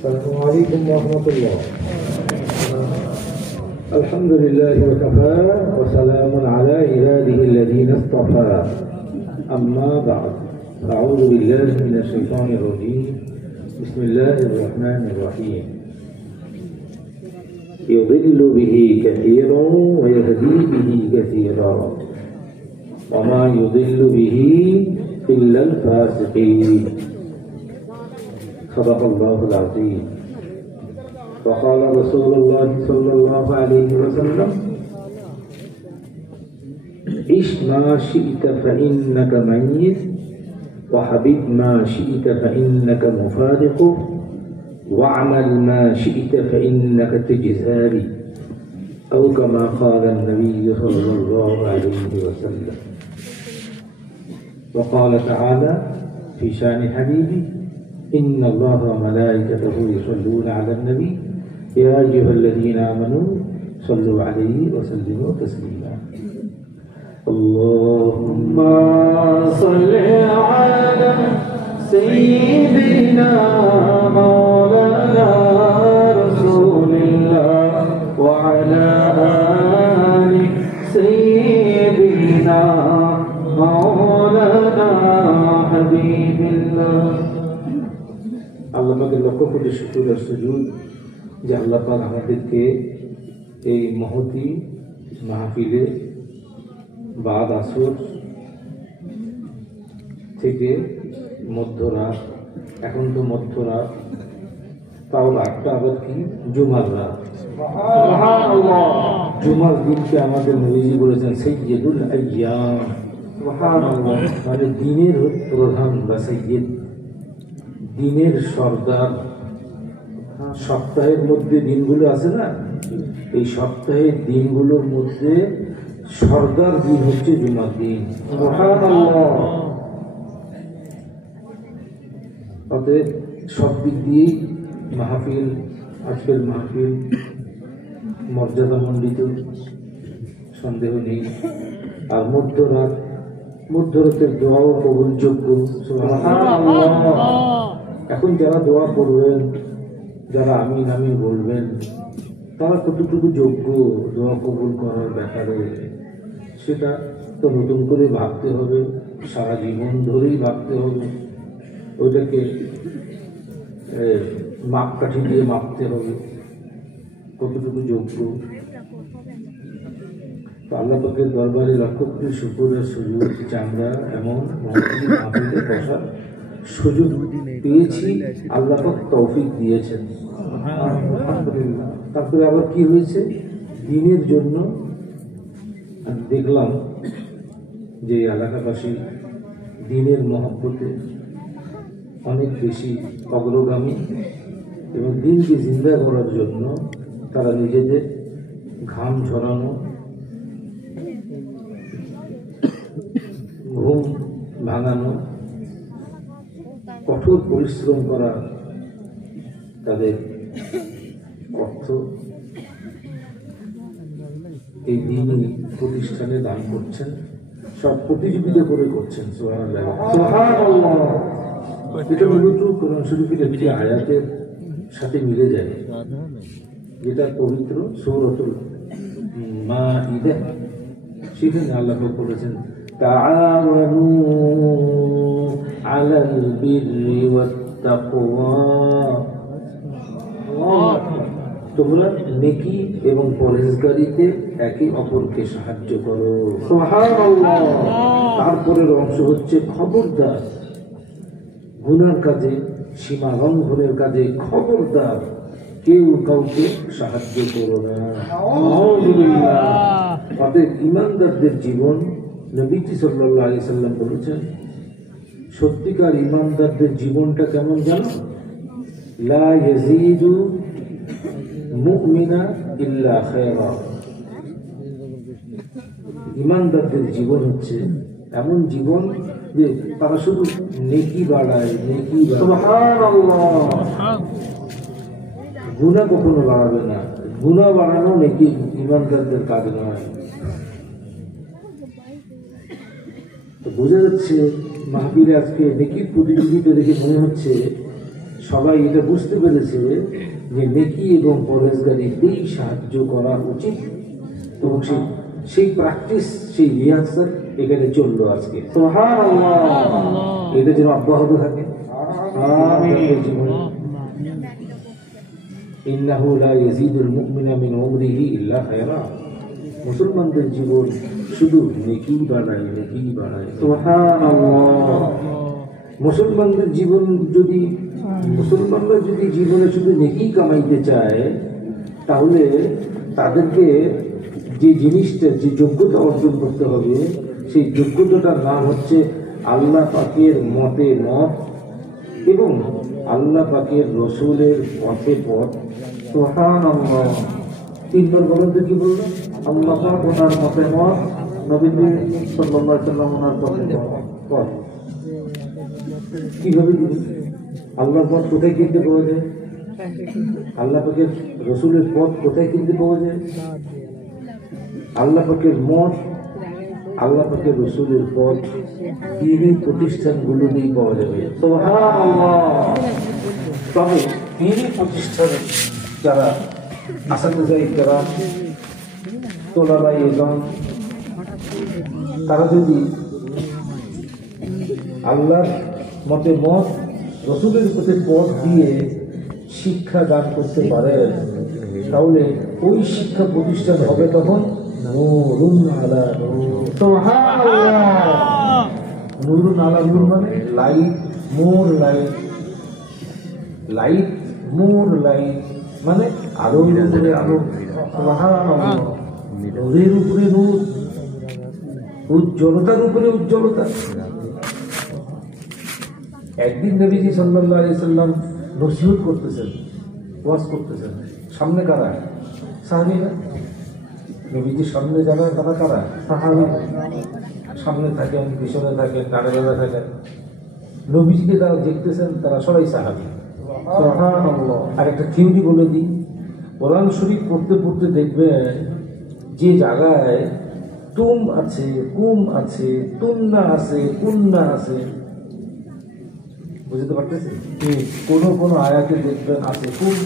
السلام عليكم ورحمة الله. الحمد لله وكفى وسلام على عباده الذين اصطفى. أما بعد، أعوذ بالله من الشيطان الرجيم. بسم الله الرحمن الرحيم. يضل به كثيرا ويهدي به كثيرا وما يضل به إلا الفاسقين. صدق الله العظيم. وقال رسول الله صلى الله عليه وسلم: عش ما شئت فإنك ميت وحبب ما شئت فإنك مفارق واعمل ما شئت فإنك تجزى به، أو كما قال النبي صلى الله عليه وسلم. وقال تعالى في شان حبيبه: إن الله وملائكته يصلون على النبي يا أيها الذين آمنوا صلوا عليه وسلموا تسليما. اللهم صل على سيدنا مولانا رسول الله وعلى آل سيدنا مولانا حبيب الله. আল্লাহ পাকের লক্ষ কোটি শুকর আর সুজুদ যে আল্লাহ পাক আমাদেরকে এই মহতি মাহফিলে বাদ আসর থেকে মধ্যরাত, এখন তো মধ্যরাত, তাও রাতটা আবার কি জুমার রাত। জুমার দিনকে আমাদের নবীজি বলেছেন সাইয়্যিদুল আইয়াম, মানে দিনের প্রধান বা সাইয়্যিদ, দিনের সর্দার। সপ্তাহের মধ্যে দিনগুলো আছে না, এই সপ্তাহের দিনগুলোর মধ্যে সর্দার দিন হচ্ছে জুমার দিন। অতএব সব দিক দিয়েই মাহফিল, আজকের মাহফিল মর্যাদা মণ্ডিত, সন্দেহ নেই। আর মধ্যরাতের দোয়াও কবুলযোগ্য। এখন যারা দোয়া করবেন, যারা আমিন আমিন বলবেন, তারা কতটুকু যোগ্য দোয়া কবুল করার ব্যাপারে, সেটা তো নতুন করে ভাবতে হবে, সারা জীবন ধরেই ভাবতে হবে। ওইটাকে মাপকাঠি দিয়ে মাপতে হবে কতটুকু যোগ্য। আল্লাহ পাকের দরবারে লক্ষ কোটি শুকর আর সুযোগ যে আমরা এমন মাহফিলে বসার সুযোগ পেয়েছি, আল্লাহ পাক তৌফিক দিয়েছেন, আলহামদুলিল্লাহ। তারপরে আবার কি হয়েছে, দিনের জন্য দেখলাম যে এলাকাবাসী দিনের মহব্বতে অনেক বেশি অগ্রগামী এবং দিনকে জিন্দা করার জন্য তারা নিজেদের ঘাম ঝরানো, ঘুম ভাঙানো, কঠোর পরিশ্রম করা, তাদের অর্থ এই দিনই প্রতিষ্ঠানে দান করছেন, সব প্রতিযোগিতা করে করছেন। এটা মূলত কোরআন শরীফের একটি আয়াতের সাথে মিলে যায়, যেটা পবিত্র সূরাতুল মাইদা। সেখানে আল্লাহ বলেছেন তাআওয়ানু আলাল বিররি ওয়াত তাকওয়া, তোমরা নেকি এবং পরহেজগারিতে একে অপরকে সাহায্য করো। সুবহানাল্লাহ। তারপরের অংশ হচ্ছে খবরদার, গুনার কাজে, সীমা লঙ্ঘনের কাজে খবরদার কেউ কাউকে সাহায্য করো না। অতএব ইমানদারদের জীবন, নবীজি সাল্লাল্লাহু আলাইহি সাল্লাম বলেছেন, সত্যিকার ইমানদারদের জীবনটা কেমন জানো? লা ইয়াজিদু মুমিনা ইল্লা খায়রা। ইমানদারদের জীবন হচ্ছে এমন জীবন যে তারা শুধু নেকি বাড়ায়, নেকি বাড়ায়। সুবহানাল্লাহ। গুনাহ কখনো বাড়াবে না। গুনাহ বাড়ানো নেকি ইমানদারদের কাজ নয়। তো বোঝা যাচ্ছে মাহফিলে আজকে নেকির প্রতিযোগিতা দেখে মনে হচ্ছে সবাই এটা বুঝতে পেরেছে যে নেকি এবং পরহেজগারিতেই সাহায্য করা উচিত, এবং সেই প্র্যাকটিস, সেই রিহার্সাল এখানে চললো আজকে। এটা যেন অব্যাহত থাকে জীবনে। ইন্নাহু লা ইয়াজিদুল মুমিনা মিন উমরিহি ইল্লা খায়রা। মুসলমানদের জীবন শুধু নেকি বাড়ায়, নেকি বাড়ায়। সুবহানাল্লাহ। মুসলমানরা যদি জীবনে শুধু নেকি কামাইতে চায়, তাহলে তাদেরকে যে জিনিসটা, যে যোগ্যতা অর্জন করতে হবে, সেই যোগ্যতাটার নাম হচ্ছে আল্লাহ পাকের মতে মত এবং আল্লাহ পাকের রসুলের পথে পথ। সুবহানাল্লাহ। 3 বার বলেন তো, কি বললেন? আল্লাহ পাক ওনার মতে মত, নবী সাল্লাল্লাহু আলাইহি ওয়াসাল্লাম ওনার পথে পথ। কিভাবে দিবেন? আল্লাহর পথ কোথায় কিনতে পাওয়া যায়? আল্লাহ পাকের রসুলের পথ কোথায় কিনতে পাওয়া যায়? আল্লাহ পাকের মত, আল্লাহ পাকের রসুলের পথ দীনী প্রতিষ্ঠানগুলো নিয়ে পাওয়া যাবে। তবে দীনী প্রতিষ্ঠানে যারা আসাদুজাই কেরাম, তোলাবাই এজম, তারা যদি আল্লাহর মতে মত, রসুলের পথে পথ দিয়ে শিক্ষা দান করতে পারে, তাহলে ওই শিক্ষা প্রতিষ্ঠান হবে তখন নূরুন আলা নূর। সুবহানাল্লাহ। নূরুন আলা নূর মানে লাইট, মোর লাইট, লাইট মোর লাইট মানে আলোর উপরে আলো। সুবহানাল্লাহ। নূরের উপরে নূর, উজ্জ্বলতার উপরে উজ্জ্বলতা। একদিন নবীজি সাল্লাল্লাহু আলাইহি সাল্লাম নসিহত করতেছেন, ওয়াজ করতেছেন। সামনে কারা? সাহাবীরা। নবীজির সামনে যারা, তারা কারা? সাহাবী। সামনে থাকেন, পিছনে থাকেন, ডানে বামে থাকেন। নবীজিকে যারা দেখতেছেন তারা সবাই সাহাবী। সুবহানাল্লাহ। আর একটা থিওরি বলে দিই, কোরআন শরীফ পড়তে পড়তে দেখবেন যে জায়গায় তুম আছে, কুম আছে, তুন্না আছে, কুন্না আছে, বুঝতে পারতেছি? কোন আয়াতে দেখবেন আছে কুম,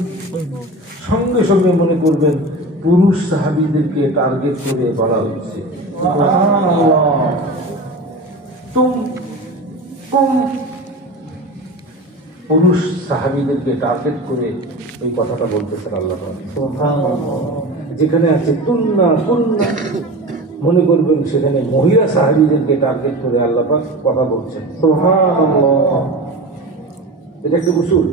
সঙ্গে সঙ্গে মনে করবেন পুরুষ সাহাবীদেরকে টার্গেট করে বলা হচ্ছে। তুম কুম, পুরুষ সাহাবীদেরকে টার্গেট করে ওই কথাটা বলতেছেন আল্লাহ। যেখানে আছে তুন্না কুন্না, মনে করবেন সেখানে মহিলা সাহাবীদেরকে টার্গেট করে আল্লাহ পাক কথা বলছেন। সুবহানাল্লাহ। এটা একটা উসুল।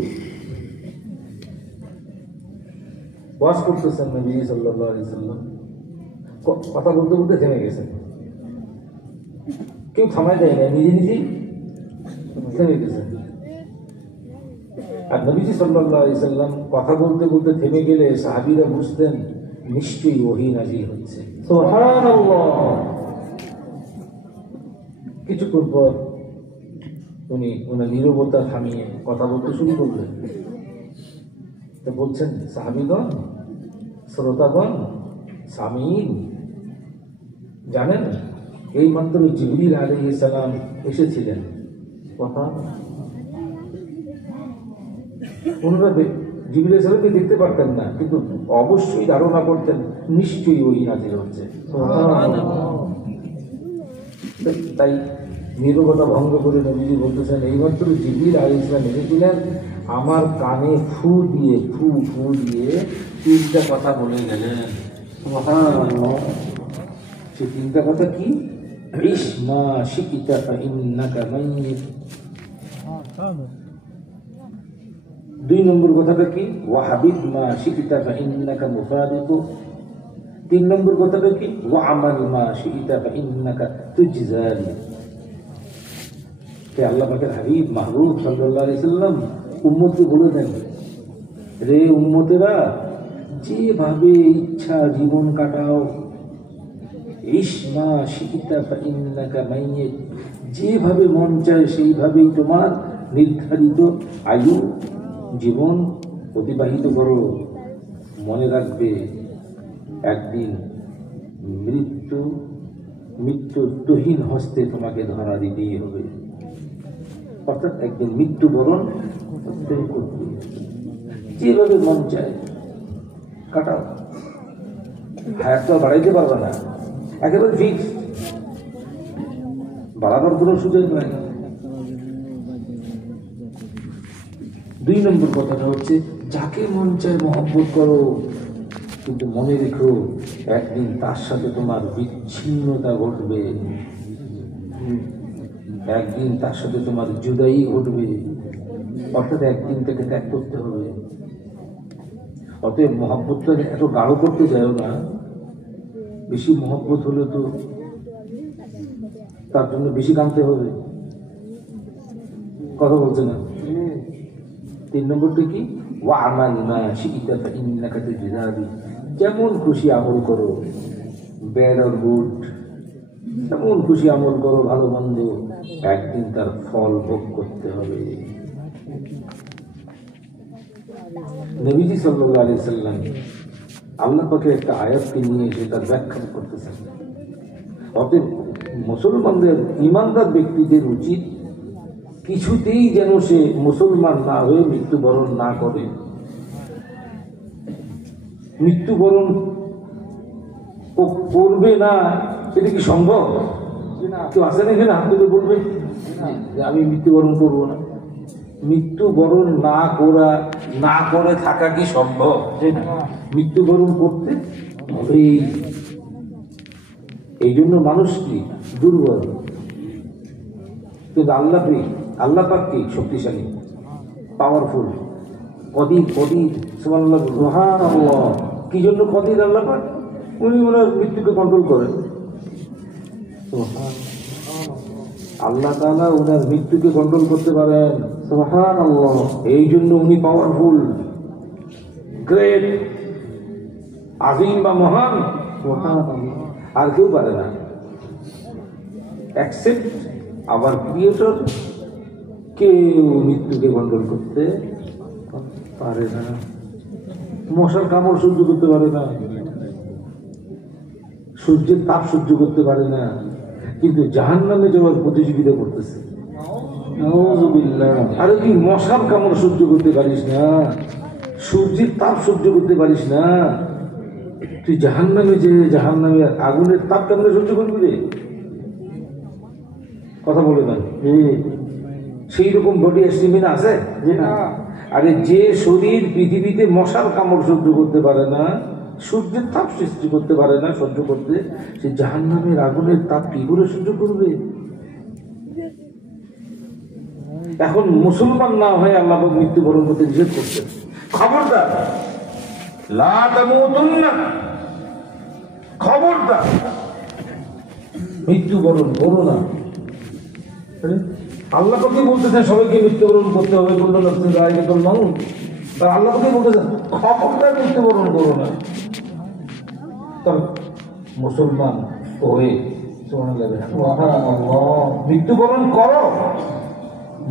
ওয়াজ করতেছেন নবী সাল্লাল্লাহু আলাইহি সাল্লাম, কথা বলতে বলতে থেমে গেছেন। কেউ থামায় দেয় না, নিজে নিজেই থেমে গেছেন। আর নবীজি সাল্লাল্লাহু আলাইহি সাল্লাম কথা বলতে বলতে থেমে গেলে সাহাবীরা বুঝতেন নিশ্চয়ই ওহী নাযিল হচ্ছে। সুবহানাল্লাহ। কিছুক্ষণ পর উনি ওনার নীরবতা থামিয়ে কথা বলতে শুরু করলেন। তো বলছেন, সাহাবীগণ, শ্রোতাগণ, সামিন, জানেন এই মাত্র জিবরিল আলাইহিস সালাম এসেছিলেন। কথা ওনারা জিবরিল আলাইহিস সালামকে দেখতে পারতেন না, কিন্তু অবশ্যই ধারণা করতেন নিশ্চয়ই ওহী নাযিল হচ্ছে। তাই নীরবতা ভঙ্গ করে নবীজি বলতেছেন, এইমাত্র জিবরিল আলাইহিস সালাম এসেছিলেন, আমার কানে ফু দিয়ে 3টা কথা বলে গেলেন। সে 3টা কথা কি? ইসমা শিকিতা ফাইন্নাকা মাইয়িত। 2 নম্বর কথাটা কি? ওয়াহাবিদ মা শিকিতা ফাইন্নাকা মুফারিকু। 3 নম্বর কথাটা কি? ওয়া'মাল মা শিকিতা ফাইন্নাকা তুজজালি। তে আল্লাহ পাকের হাবিব মাহবুব সাল্লাল্লাহু আলাইহি সাল্লাম উম্মতকে বলে দেন, রে উম্মতেরা, যেভাবে ইচ্ছা জীবন কাটাও, ইসমা শিকিতা ফাইন্নাকা মাইয়িত, যেভাবে মন চায় সেইভাবেই তোমার নির্ধারিত আয়ু জীবন অতিবাহিত করো। মনে রাখবে একদিন মৃত্যুহীন হস্তে তোমাকে ধরা দিতেই হবে। অর্থাৎ একদিন মৃত্যুবরণ যেভাবে মন চায় কাটাও, হায়াত তো বাড়াইতে পারবে না, একেবারে ফিক্স, বাড়াবার কোনো সুযোগ নাই। 2 নম্বর কথাটা হচ্ছে যাকে মন চায় মহব্বত করো, কিন্তু মনে রেখো একদিন তার সাথে তোমার বিচ্ছিন্নতা ঘটবে, একদিন তার সাথে তোমার জুদাই ঘটবে, অর্থাৎ একদিন তাকে ত্যাগ করতে হবে। অতএব মহব্বতটা এত গাঢ় করতে যাও না, বেশি মহব্বত হলে তো তার জন্য বেশি কাঁদতে হবে, কথা বলছে না। 3 নম্বরটা কি, ওয়া আমাল মা শিইতা ফাইন্নাকা তুজজাবি, যেমন খুশি আমল করো, ব্যাড অর গুড, যেমন খুশি আমল করো, ভালো মন্দ, একদিন তার ফল ভোগ করতে হবে। নবীজি সাল্লাল্লাহু আলাইহি সাল্লাম আল্লাহ পাকের একটা আয়াতকে নিয়ে এসে তার ব্যাখ্যা করতেছেন। অতএব মুসলমানদের, ইমানদার ব্যক্তিদের উচিত কিছুতেই যেন সে মুসলমান না হয়ে মৃত্যুবরণ না করে। মৃত্যুবরণ করবে না, এটা কি সম্ভব? কেউ আসেন এখানে হাত তুলে বলবে যে আমি মৃত্যুবরণ করবো না? মৃত্যুবরণ না করে থাকা কি সম্ভব? মৃত্যুবরণ করতে হবেই। এই জন্য মানুষ কি দুর্বল, কিন্তু আল্লাহ পাক কি শক্তিশালী, পাওয়ারফুল, কদির সুবহানাল্লাহ, সুবহানাল্লাহ। কি জন্য কদির? আল্লাহ পাক উনি ওনার মৃত্যুকে কন্ট্রোল করেন। আল্লাহ তাআলা ওনার মৃত্যুকে কন্ট্রোল করতে পারেন, সুবহানাল্লাহ। এই জন্য উনি পাওয়ারফুল, গ্রেট, আজিম বা মহান, সুবহানাল্লাহ। আর কেউ পারে না, এক্সেপ্ট আওয়ার ক্রিয়েটর। কেউ মৃত্যুকে কন্ট্রোল করতে পারে না। মশার কামড় সহ্য করতে পারে না, সূর্যের তাপ সহ্য করতে পারে না, কিন্তু জাহান্নামে যাওয়ার প্রতিযোগিতা করতেছে। আরে তুই মশার কামড় সহ্য করতে পারিস না, সূর্যের তাপ সহ্য করতে পারিস না, তুই জাহান্নামে যে জাহান্নামের আগুনের তাপ কেমন সহ্য করবি রে? কথা বলে না, সেই রকম বডি স্টেমিনা আছে? আরে যে শরীর পৃথিবীতে মশার কামড় সহ্য করতে পারে না, সূর্যের তাপ সৃষ্টি করতে পারে না সহ্য করতে, সে জাহান্নামের আগুনের তাপ কি করে সহ্য করবে? এখন মুসলমান না হয়ে আল্লাহ মৃত্যুবরণ করতে নিষেধ করছেন। খবরদার, লা তামুতুন্না, খবরদার মৃত্যুবরণ করো না। আল্লাহ পাকে বলতেছেন সবাইকে মৃত্যুবরণ করতে হবে, বললেন আল্লাহ পাকে বলতেছেন খবরদার মৃত্যুবরণ করো না। তবে মুসলমান হয়ে মৃত্যুবরণ করো,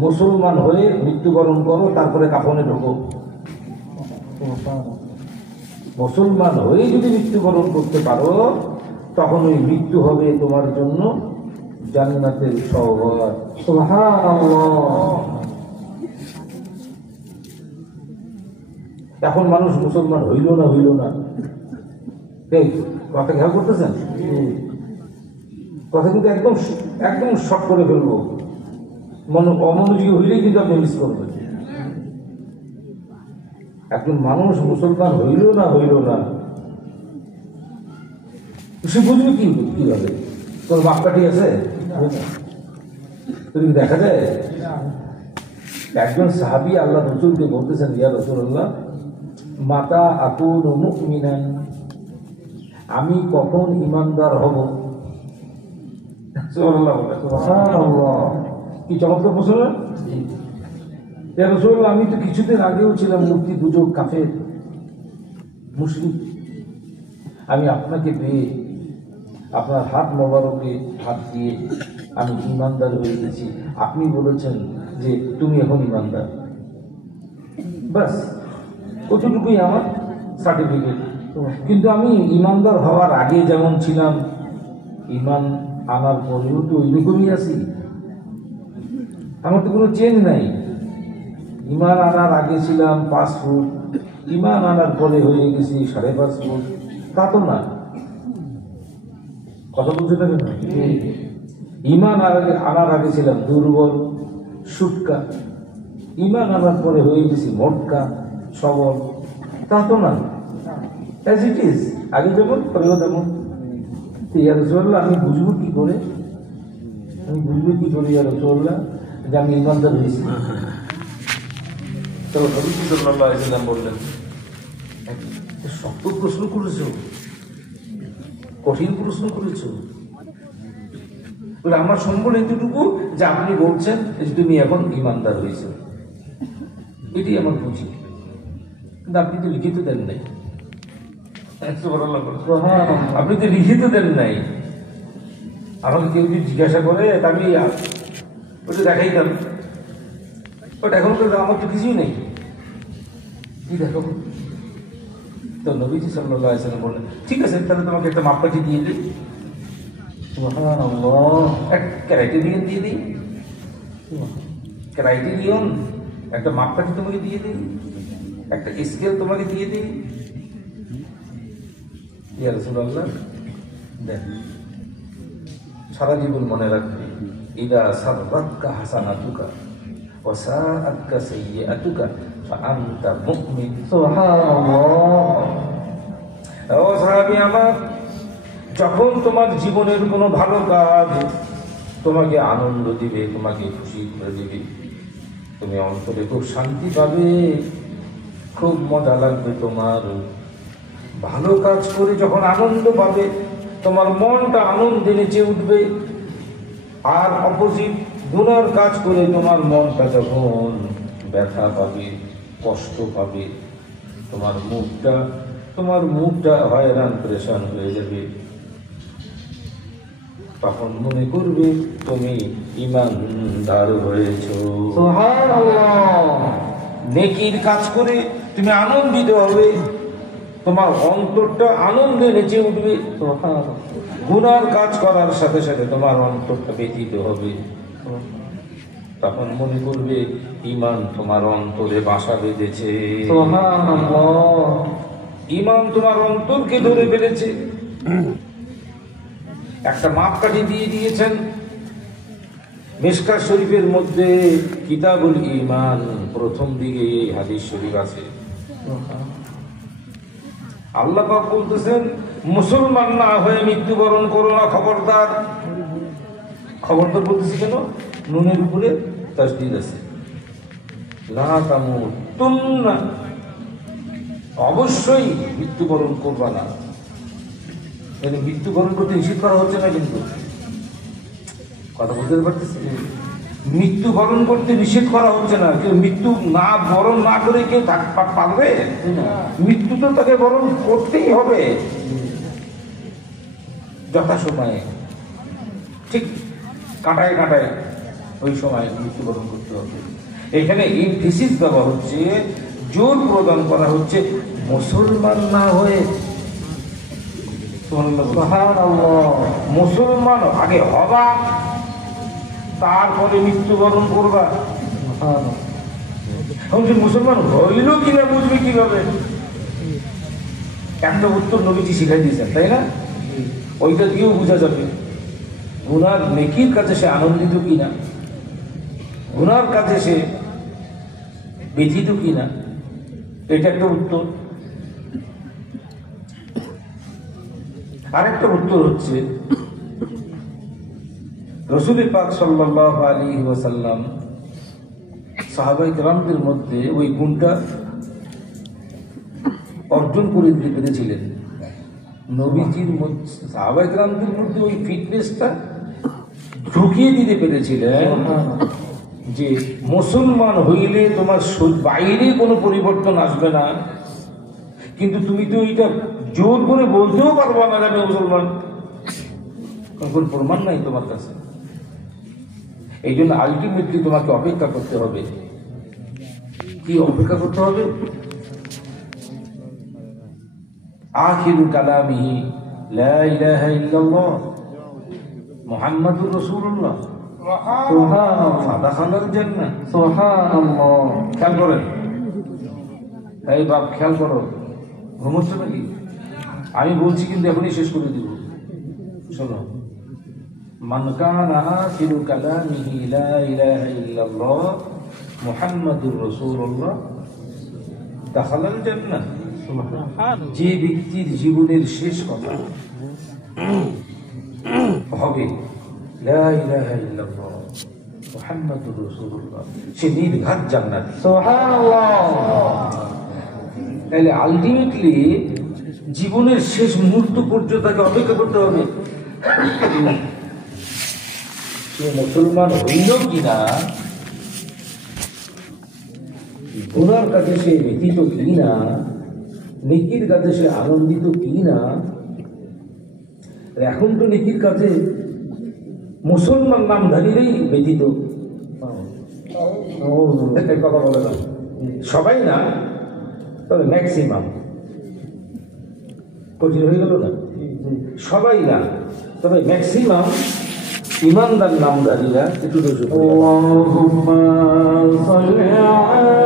মুসলমান হয়ে মৃত্যুবরণ করো, তারপরে কাফনে ঢোকো। মুসলমান হয়ে যদি মৃত্যুবরণ করতে পারো, তখন ওই মৃত্যু হবে তোমার জন্য জান্নাতের সওগাত। সুবহানাল্লাহ। এখন মানুষ মুসলমান হইল না, কথা খেয়াল করতেছেন? কথা কিন্তু একদম শর্ট করে ফেলবো, অমনোযোগী হইলেই কিন্তু আপনি মিস করবেন। একজন মানুষ মুসলমান হইল না, সে বুঝবে কিভাবে? তোর মাপকাঠি আছে? দেখা যায় একজন সাহাবী আল্লাহ রাসূলকে বলতেছেন, ইয়া রাসূলুল্লাহ, মাতা আকুনু মুমিনান, আমি কখন ঈমানদার হব? সুবহানাল্লাহ, কি চমৎকার প্রশ্ন। ইয়া রাসূলুল্লাহ, আমি তো কিছুদিন আগেও ছিলাম মূর্তি পূজক, কাফের, মুশরিক। আমি আপনাকে পেয়ে, আপনার হাত মোবারকে হাত দিয়ে আমি ঈমানদার হয়ে গেছি। আপনি বলেছেন যে তুমি এখন ঈমানদার, বাস কতটুকুই আমার সার্টিফিকেট। কিন্তু আমি ঈমানদার হওয়ার আগে যেমন ছিলাম, ঈমান আনার পরেও তো ওইরকমই আছি, আমার তো কোনো চেঞ্জ নাই। ইমান আনার আগে ছিলাম 5 ফুট, ইমান আনার পরে হয়ে গেছি 5.5 ফুট, তা তো না। কথা বুঝতে পারেন? ইমান আনার আগে ছিলাম দুর্বল, সুটকা, ইমান আনার পরে হয়ে গেছি মোটকা, সবল, তা তো না। অ্যাজ ইট ইজ, আগে যেমন পরেও তেমন। ইয়া রাসূলুল্লাহ, আমি বুঝবো কি করে ইয়া রাসূলুল্লাহ যে আমি ইমানদার হয়েছি? তো নবী সাল্লাল্লাহু আলাইহি ওয়াসাল্লাম বললেন, শক্ত প্রশ্ন করেছো, কঠিন প্রশ্ন করেছো। বলে আমার সম্বল এতটুকু যে আপনি বলছেন যে তুমি এখন ইমানদার হয়েছে, এটি আমার বুঝি, কিন্তু আপনি তো লিখিত দেন নাই। আপনি তো লিখিত দেন নাই। আমাকে কেউ যদি জিজ্ঞাসা করে আমি ওটা দেখাইতাম, বাট এখন তো আমার তো কিছুই নেই, কি দেখাবো? তো নবীজি সাল্লাল্লাহু আলাইহি ওয়াসাল্লাম বললেন, ঠিক আছে তাহলে তোমাকে একটা মাপকাঠি দিয়ে দিই, ক্রাইটেরিয়ন দিয়ে দিই, ক্রাইটেরিয়ন একটা মাপকাঠি তোমাকে দিয়ে দিই, একটা স্কেল তোমাকে দিয়ে দিই। ইয়া রাসূলুল্লাহ, দেখ, সারা জীবন মনে রাখবে, ইদা সাররাতকা হাসানাতুকা ওয়া সাআতকা সাইয়্যাতুকা ফাআনতা মুমিন। সুবহানাল্লাহ। ও সাহাবী আমার, যখন তোমার জীবনের কোনো ভালো কাজ তোমাকে আনন্দ দিবে, তোমাকে খুশি করে দিবে, তুমি অন্তরে খুব শান্তি পাবে, খুব মজা লাগবে। তোমার ভালো কাজ করে যখন আনন্দ পাবে, তোমার মনটা আনন্দে নেচে উঠবে। আর অপোজিট, গুনার কাজ করে তোমার মনটা যখন ব্যথা পাবে, কষ্ট পাবে, তোমার মুখটা হয়রান পরেশান হয়ে যাবে, তখন মনে করবে তুমি ঈমানদার হয়েছো। সুবহানাল্লাহ। নেকির কাজ করে তুমি আনন্দিত হবে, তোমার অন্তরটা আনন্দে নেচে উঠবে। গুনার কাজ করার সাথে সাথে তোমার অন্তরটা ব্যথিত হবে, তখন মনে করবে ঈমান তোমার অন্তরে বাসা বেঁধেছে। ঈমান তোমার অন্তরকে ধরে ফেলেছে। একটা মাপকাঠি দিয়ে দিয়েছেন মিশকাত শরীফের মধ্যে, কিতাবুল ঈমান প্রথম দিকে এই হাদিস শরীফ আছে। আল্লাহ পাক বলতেছেন, মুসলমান না হয়ে মৃত্যুবরণ করো না, খবরদার। খবরদার বলতেছি কেন? নুনের উপরে তাসদীদ আছে, লা তামুতুন্না, অবশ্যই মৃত্যুবরণ করবা না। মানে মৃত্যুবরণ করতে নিষেধ করা হচ্ছে না, কিন্তু কথা বলতে পারতেছি, মৃত্যুবরণ করতে নিষেধ করা হচ্ছে না। কেউ মৃত্যু না বরণ না করে কেউ পারবে? মৃত্যু তো তাকে বরণ করতেই হবে যথাসময়ে, ঠিক কাঁটায় কাঁটায় ওই সময় মৃত্যুবরণ করতে হবে। এখানে এমফেসিস দেওয়া হচ্ছে, জোর প্রদান করা হচ্ছে, মুসলমান না হয়ে। মুসলমান আগে হবা, তারপরে মৃত্যুবরণ করবা। মুসলমান হইল কিনা বুঝবে কিভাবে? একটা উত্তর নবীজি শিখাই দিয়েছেন, তাই না? ওইটা দিয়েও বোঝা যাবে গুনার নেকির কাছে সে আনন্দিত কিনা, গুনার কাছে সে ব্যথিত কিনা। এটা একটা উত্তর। আরেকটা উত্তর হচ্ছে, রাসূল পাক সাল্লাল্লাহু আলাইহি ওয়াসাল্লাম সাহাবায়ে কেরামদের মধ্যে ওই গুণটা অর্জন করে দিতে পেরেছিলেন। নবীজির মধ্যে, সাহাবায়ে কেরামদের মধ্যে ওই ফিটনেসটা ঢুকিয়ে দিতে পেরেছিলেন যে মুসলমান হইলে তোমার বাইরে কোনো পরিবর্তন আসবে না, কিন্তু তুমি তো এটা জোর করে বলতেও পারবো না যে আমি মুসলমান, কোন প্রমাণ নাই তোমার কাছে। এই জন্য আলটিমেটলি তোমাকে অপেক্ষা করতে হবে। কি অপেক্ষা করতে হবে? আখিরু কালামিহি লা ইলাহা ইল্লাল্লাহ মুহাম্মাদুর রাসূলুল্লাহ ফাদাখালাল জান্নাহ। সুবহানাল্লাহ। খেয়াল করেন, এই বাপ খেয়াল করো, ঘুমোচ্ছ নাকি? আমি বলছি কিন্তু এখনই শেষ করে দিব। শোনো, মান কানা আখিরু কালামিহি লা ইলাহা ইল্লাল্লাহ মুহাম্মাদুর রাসূলুল্লাহ দাখালাল জান্নাহ। যে ব্যক্তির জীবনের শেষ কথা হবে লা ইলাহা ইল্লাল্লাহ মুহাম্মাদুর রাসূলুল্লাহ, সে নির্ঘাত জান্নাতি। সুবহানাল্লাহ। তাহলে আলটিমেটলি জীবনের শেষ মুহূর্ত পর্যন্ত তাকে অপেক্ষা করতে হবে সে মুসলমান হইল কিনা, গুনার কাছে সে ব্যতীত কিনা, নেকির কাছে সে আনন্দিত কিনা। এখন তো নেকির কাছে মুসলমান নামধারীরাই ব্যতীত, কথা বলে না, সবাই না, তবে ম্যাক্সিমাম। কঠিন হয়ে গেল না? সবাই না, তবে ম্যাক্সিমাম ইমানদার নামধারীরা একটু দোষ। আল্লাহুম্মা সাল্লি আলা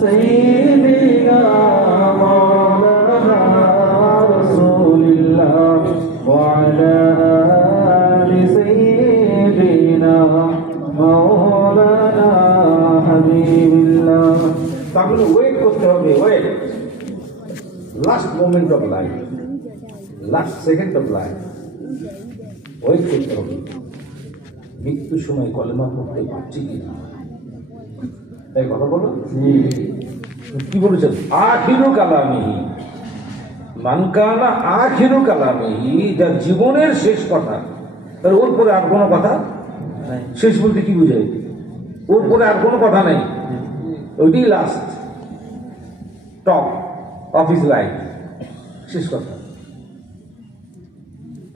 সাইয়্যিদিনা মাওলানা রাসূলিল্লাহ ওয়া আলা আলি সাইয়্যিদিনা মাওলানা হাবিবিল্লাহ। তাহলে ওয়েট করতে হবে, wait, last moment of life, last second of life, wait করতে হবে। মৃত্যুর সময় কলেমা পড়তে পারছি কি না, তাই কথা বলো। কি বলেছেন? আখিরু কালামিহি, মান কানা আখিরু কালামিহি, যার জীবনের শেষ কথা, তার ওর পরে আর কোনো কথা শেষ বলতে কি বুঝায়? ওর পরে আর কোনো কথা নেই, ওইটাই last top of his life, শেষ কথা।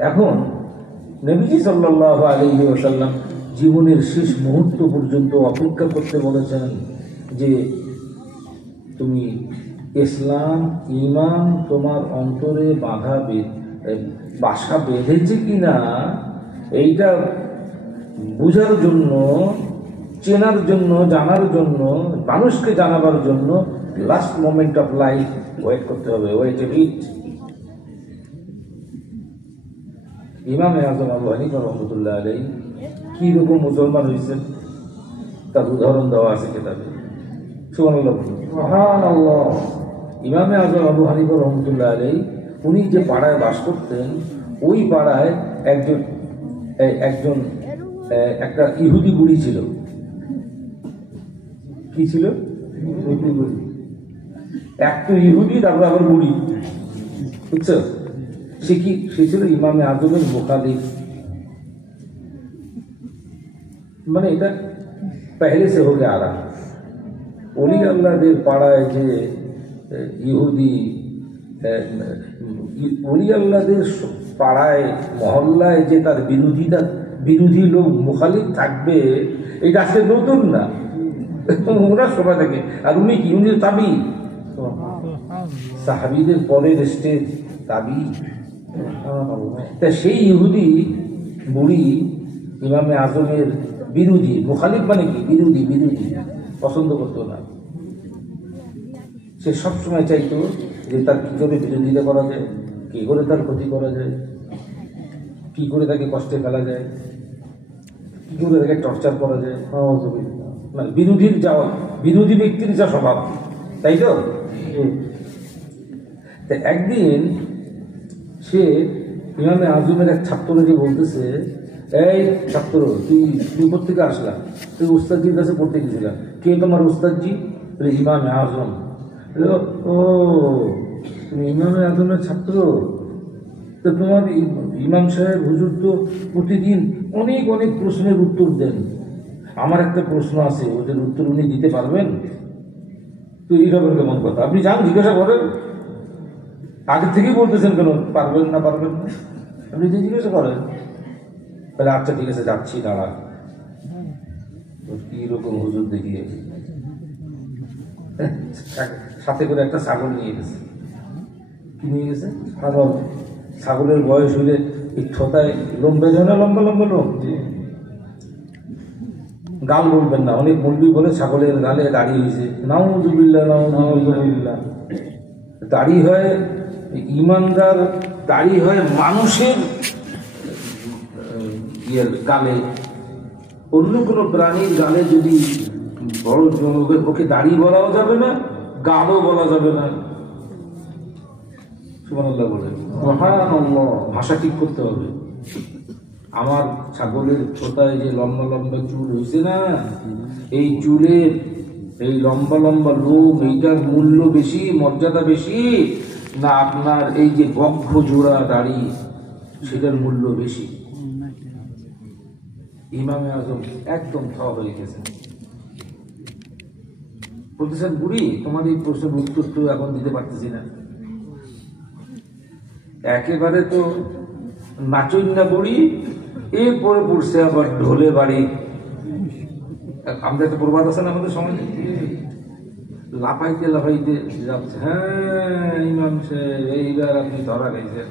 এখন নবীজি সাল্লাল্লাহু আলাইহি ওয়াসাল্লাম জীবনের শেষ মুহূর্ত পর্যন্ত অপেক্ষা করতে বলেছেন যে তুমি ইসলাম ঈমান তোমার অন্তরে বাসা বেঁধেছে কিনা এইটা বোঝার জন্য, চেনার জন্য, জানার জন্য, মানুষকে জানাবার জন্য last moment of life wait করতে হবে, ওয়েট ইট। ইমামে আযম আবু হানিফা রাহমাতুল্লাহ আলাইহি কি রকম মুসলমান হয়েছেন তার উদাহরণ দেওয়া আছে কিতাবে। সুবহানাল্লাহ, সুবহানাল্লাহ। ইমামে আযম আবু হানিফা রাহমাতুল্লাহ আলাইহি উনি যে পাড়ায় বাস করতেন, ওই পাড়ায় একজন একটা ইহুদি বুড়ি ছিল। কি ছিল? এক তো ইহুদি, তারপর আবার বুড়ি, বুঝছো? সে ছিল ইমামে আজমের মুখালিফ, মানে এটা পহলে সে হয়ে আ রহা। ওলি আল্লাহদের পাড়ায় যে ইহুদি, ওলি আল্লাহদের পাড়ায় মহল্লায় যে তার বিরোধী লোক মুখালিফ থাকবে, এটা আজকে নতুন না, ওরা সবাই থাকে। আর উনি কি? উনি তাবি, সাহাবীদের পরের স্টেজ তাবি। তা সেই ইহুদি বুড়ি ইমামে আজমের বিরোধী, মুখালিফ মানে কি? বিরোধী, পছন্দ করতো না। সে সবসময় চাইতো যে তার কি করে বিরোধিতা করা যায়, কি করে তার ক্ষতি করা যায়, কি করে তাকে কষ্টে ফেলা যায়, কি করে তাকে টর্চার করা যায়। মানে বিরোধী ব্যক্তির যা স্বভাব, তাই তো? একদিন সে ইমামে আজমের এক ছাত্রকে বলতেছে, এই ছাত্র, তুই কোথেকে আসলা? তুই উস্তাদজির কাছে পড়তে গেছিলাম। কে তোমার উস্তাদজি? ইমামে আজম। ও, তুমি ইমামে আজমের ছাত্র? তো তোমার ইমাম সাহেব হুজুর তো প্রতিদিন অনেক অনেক প্রশ্নের উত্তর দেন, আমার একটা প্রশ্ন আছে, ওদের উত্তর উনি দিতে পারবেন? তো এইরকম কেমন কথা? আপনি যান, জিজ্ঞাসা করেন। আগে থেকেই বলতেছেন কেন পারবেন না? আপনি যে জিজ্ঞাসা করেন। তাহলে আচ্ছা ঠিক আছে, যাচ্ছি, দাঁড়া। কি রকম হুজুর দেখিয়ে সাথে করে একটা ছাগল নিয়ে গেছে। কি নিয়ে গেছে? ছাগলের বয়স হলে এই ঠোঁটায় লোম বের হয় না, লম্বা লম্বা লোম, গাল বলবেন না। অনেক মৌলবি বলে ছাগলের গালে দাড়ি হয়েছে, নাউজুবিল্লাহ নাউজুবিল্লাহ। দাড়ি হয় ইমানদার, দাড়ি হয় মানুষের গালে। অন্য কোনো প্রাণীর গালে যদি বড় ওকে দাড়ি বলাও যাবে না, গালও বলা যাবে না। সুবহানাল্লাহ বলেন। সুবহানাল্লাহ। ভাষা ঠিক করতে হবে। আমার ছাগলের ছোটায় যে লম্বা লম্বা চুল হয়েছে না, এই চুলের এই লম্বা লম্বা লোম, এইটার মূল্য বেশি, মর্যাদা বেশি না আপনার এই যে বক্ষ জোড়া দাড়ি, সেটার মূল্য বেশি? ইমামে আজম একদম থ হয়ে গেছে। বলতেছেন বুড়ি, তোমার এই প্রশ্নের উত্তর তো এখন দিতে পারতেছি না। একেবারে তো নাচুন না বুড়ি, এরপরে পড়ছে আবার ঢোলে বাড়ি। আমাদের একটা প্রবাদ আছে না আমাদের সমাজে, লাফাইতে লাফাইতে যাচ্ছে। হ্যাঁ ইমাম সাহেব, এইবার আপনি ধরা খাইছেন।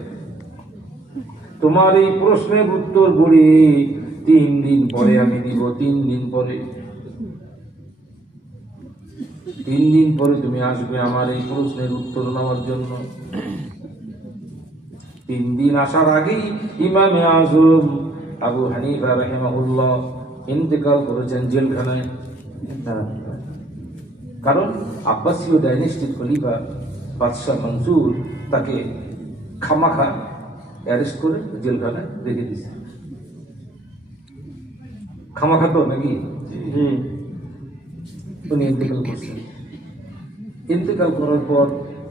তোমার এই প্রশ্নের উত্তর বুড়ি 3 দিন পরে আমি দিব। 3 দিন পরে, 3 দিন পরে তুমি আসবে আমার এই প্রশ্নের উত্তর নেওয়ার জন্য। 3 দিন আসার আগেই ইমামে আজম আবু হানিফা রাহিমাহুল্লাহ ইন্তেকাল করেছেন জেলখানায়। কারণ আব্বাসীয় ডাইনেস্টির খলিফা বাদশাহ মনসুর তাকে খামাখা অ্যারেস্ট করে জেলখানায় রেখে দিয়েছে। খামাখা তো নাকি, উনি ইন্তেকাল করছেন। ইন্তেকাল করার পর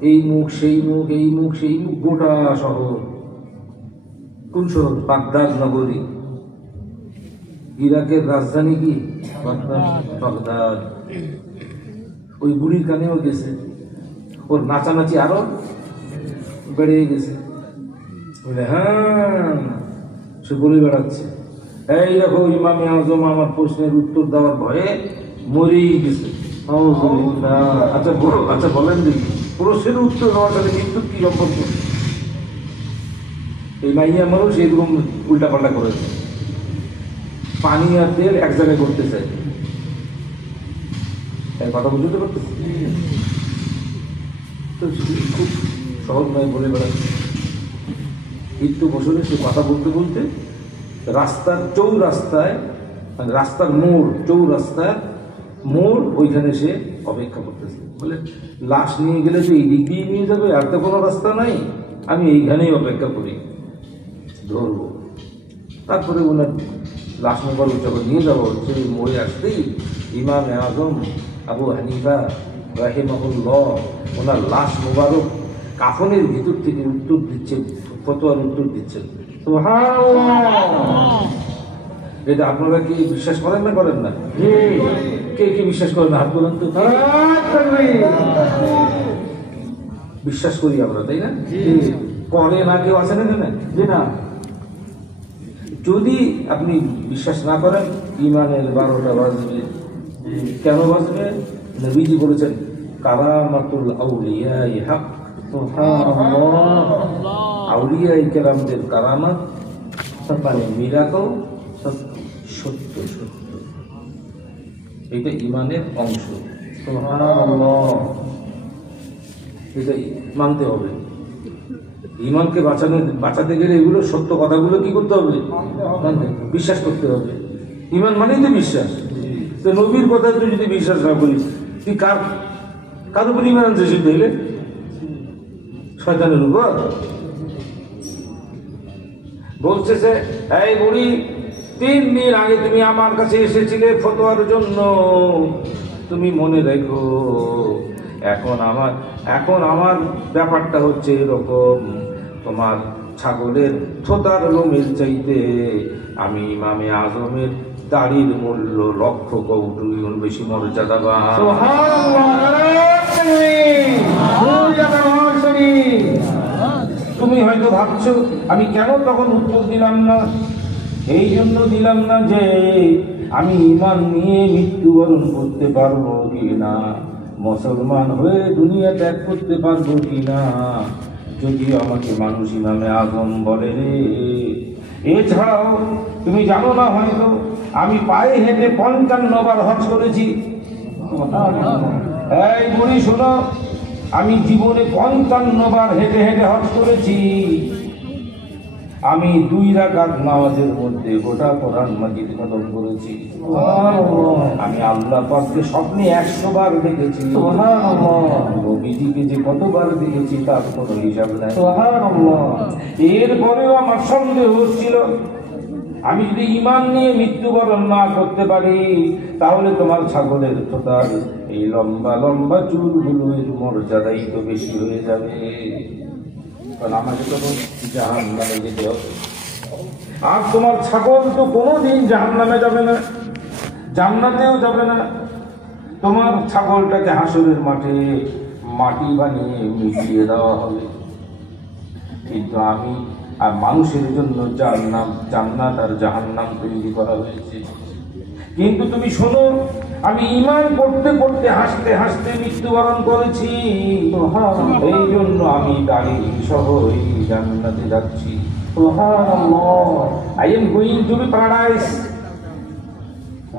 এই মুখ সেই মুখ, এই মুখ সেই মুখ, গোটা শহর। কোন শহর? বাগদাদ নগরী। ইরাকের রাজধানী কি? বাগদাদ। ওই বুড়ির কানেও গেছে, ওর নাচানাচি আরো বেড়ে গেছে। হ্যাঁ, সে বলে বেড়াচ্ছে, এই দেখো ইমামে আজম আমার প্রশ্নের উত্তর দেওয়ার ভয়ে মরেই গেছে। আচ্ছা আচ্ছা বলেন দেখি, প্রশ্নের উত্তর দেওয়ার সাথে মৃত্যুর কি সম্পর্ক? এই মাইয়া মানুষ এরকম উল্টা পাল্টা করেছে, পানি আর তেল এক জায়গায় করতে চাই। কথা বুঝতে পারতেছি তো, খুব সহজ নয় বলে বেড়াচ্ছে। কিন্তু বছরে সে কথা বলতে বলতে রাস্তার চৌরাস্তায়, মানে রাস্তার মোড়, চৌরাস্তার মোড়, ওইখানে সে অপেক্ষা করতেছে। বলে লাশ নিয়ে গেলে তো এই দিক দিয়ে নিয়ে যাবে, আর তো কোনো রাস্তা নাই, আমি এইখানেই অপেক্ষা করি, ধরবো। তারপরে ওনার লাশ মোবাইল যখন নিয়ে যাবো, সেই মোড়ে আসতেই ইমামে আজম আবু হানিফা রাহিমাহুল্লাহ ওনার লাশ মোবারক কাফনের ভিতর থেকে উত্তর দিচ্ছেন, ফতোয়ার উত্তর দিচ্ছেন। এটা আপনারা কি বিশ্বাস করেন না করেন না? কে কে বিশ্বাস করেন না? হাত বলেন তো। বিশ্বাস করি আমরা, তাই না? করে না কেউ আছে না? না। যদি আপনি বিশ্বাস না করেন, ইমানের 12টা বাজবে। কেন বাজবে? নবীজি বলেছেন কারামাতুল আউলিয়া হক। আউলিয়া কেরামদের কারামাত মানে মিরাকল সত্য সত্য, এটা ইমানের অংশ। এটা মানতে হবে। ইমানকে বাঁচাতে গেলে এগুলো সত্য কথাগুলো কি করতে হবে? বিশ্বাস করতে হবে। ইমান মানেই তো বিশ্বাস। তো নবীর কথা তুই যদি বিশ্বাস না করিস, তুই কার উপর ইমান আনছে? সিদ্ধ হইলে শয়তানের উপর। বলছে সে, এই বুড়ি, 3 দিন আগে তুমি আমার কাছে এসেছিলে ফতোয়ার জন্য, তুমি মনে রেখো। এখন আমার ব্যাপারটা হচ্ছে এরকম, তোমার ছাগলের থোতার লোমের চাইতে আমি ইমামে আজমের দাড়ির মূল্য 1,00,000 কোটি গুণ বেশি মর্যাদাবান। তুমি হয়তো ভাবছো আমি কেন তখন উত্তর দিলাম না। এই জন্য দিলাম না যে আমি ইমান নিয়ে মৃত্যুবরণ করতে পারবো কিনা, মুসলমান হয়ে দুনিয়া ত্যাগ করতে পারবো কিনা। যদিও আমাকে মানুষ ইমামে আজম বলে রে, এছাড়াও তুমি জানো না হয়তো আমি পায়ে হেঁটে 55 বার হজ করেছি। এই বুড়ি শোনো, আমি জীবনে 55 বার হেঁটে হেঁটে হজ করেছি। আমি 2 রাকাত নামাজের মধ্যে গোটা কোরআন মাজিদ খতম করেছি। আমি আল্লাহ পাককে স্বপ্নে 100 বার দেখেছি। নবীজিকে যে কতবার দেখেছি তার কোনো হিসাব নাই। এরপরেও আমার সন্দেহ হচ্ছিল, আমি যদি ঈমান নিয়ে মৃত্যুবরণ না করতে পারি তাহলে তোমার ছাগলের তোতার এই লম্বা লম্বা চুলগুলো এর মর্যাদাই তো বেশি হয়ে যাবে, কারণ আমাকে তো জাহান্নামে যেতে হবে। আর তোমার ছাগল তো কোনোদিন জাহান্নামে যাবে না, জান্নাতেও যাবে না। তোমার ছাগলটাকে হাসরের মাঠে মাটি বানিয়ে মিশিয়ে দেওয়া হবে। কিন্তু আমি আর মানুষের জন্য জান্নাত আর জাহান্নাম তৈরি করা হয়েছে। কিন্তু তুমি শোনো, আমি ঈমান করতে করতে হাসতে হাসতে মৃত্যুবরণ করেছি। এই জন্য আমি গাড়ি সহ এই জান্নাতে যাচ্ছি। I am going to be paradise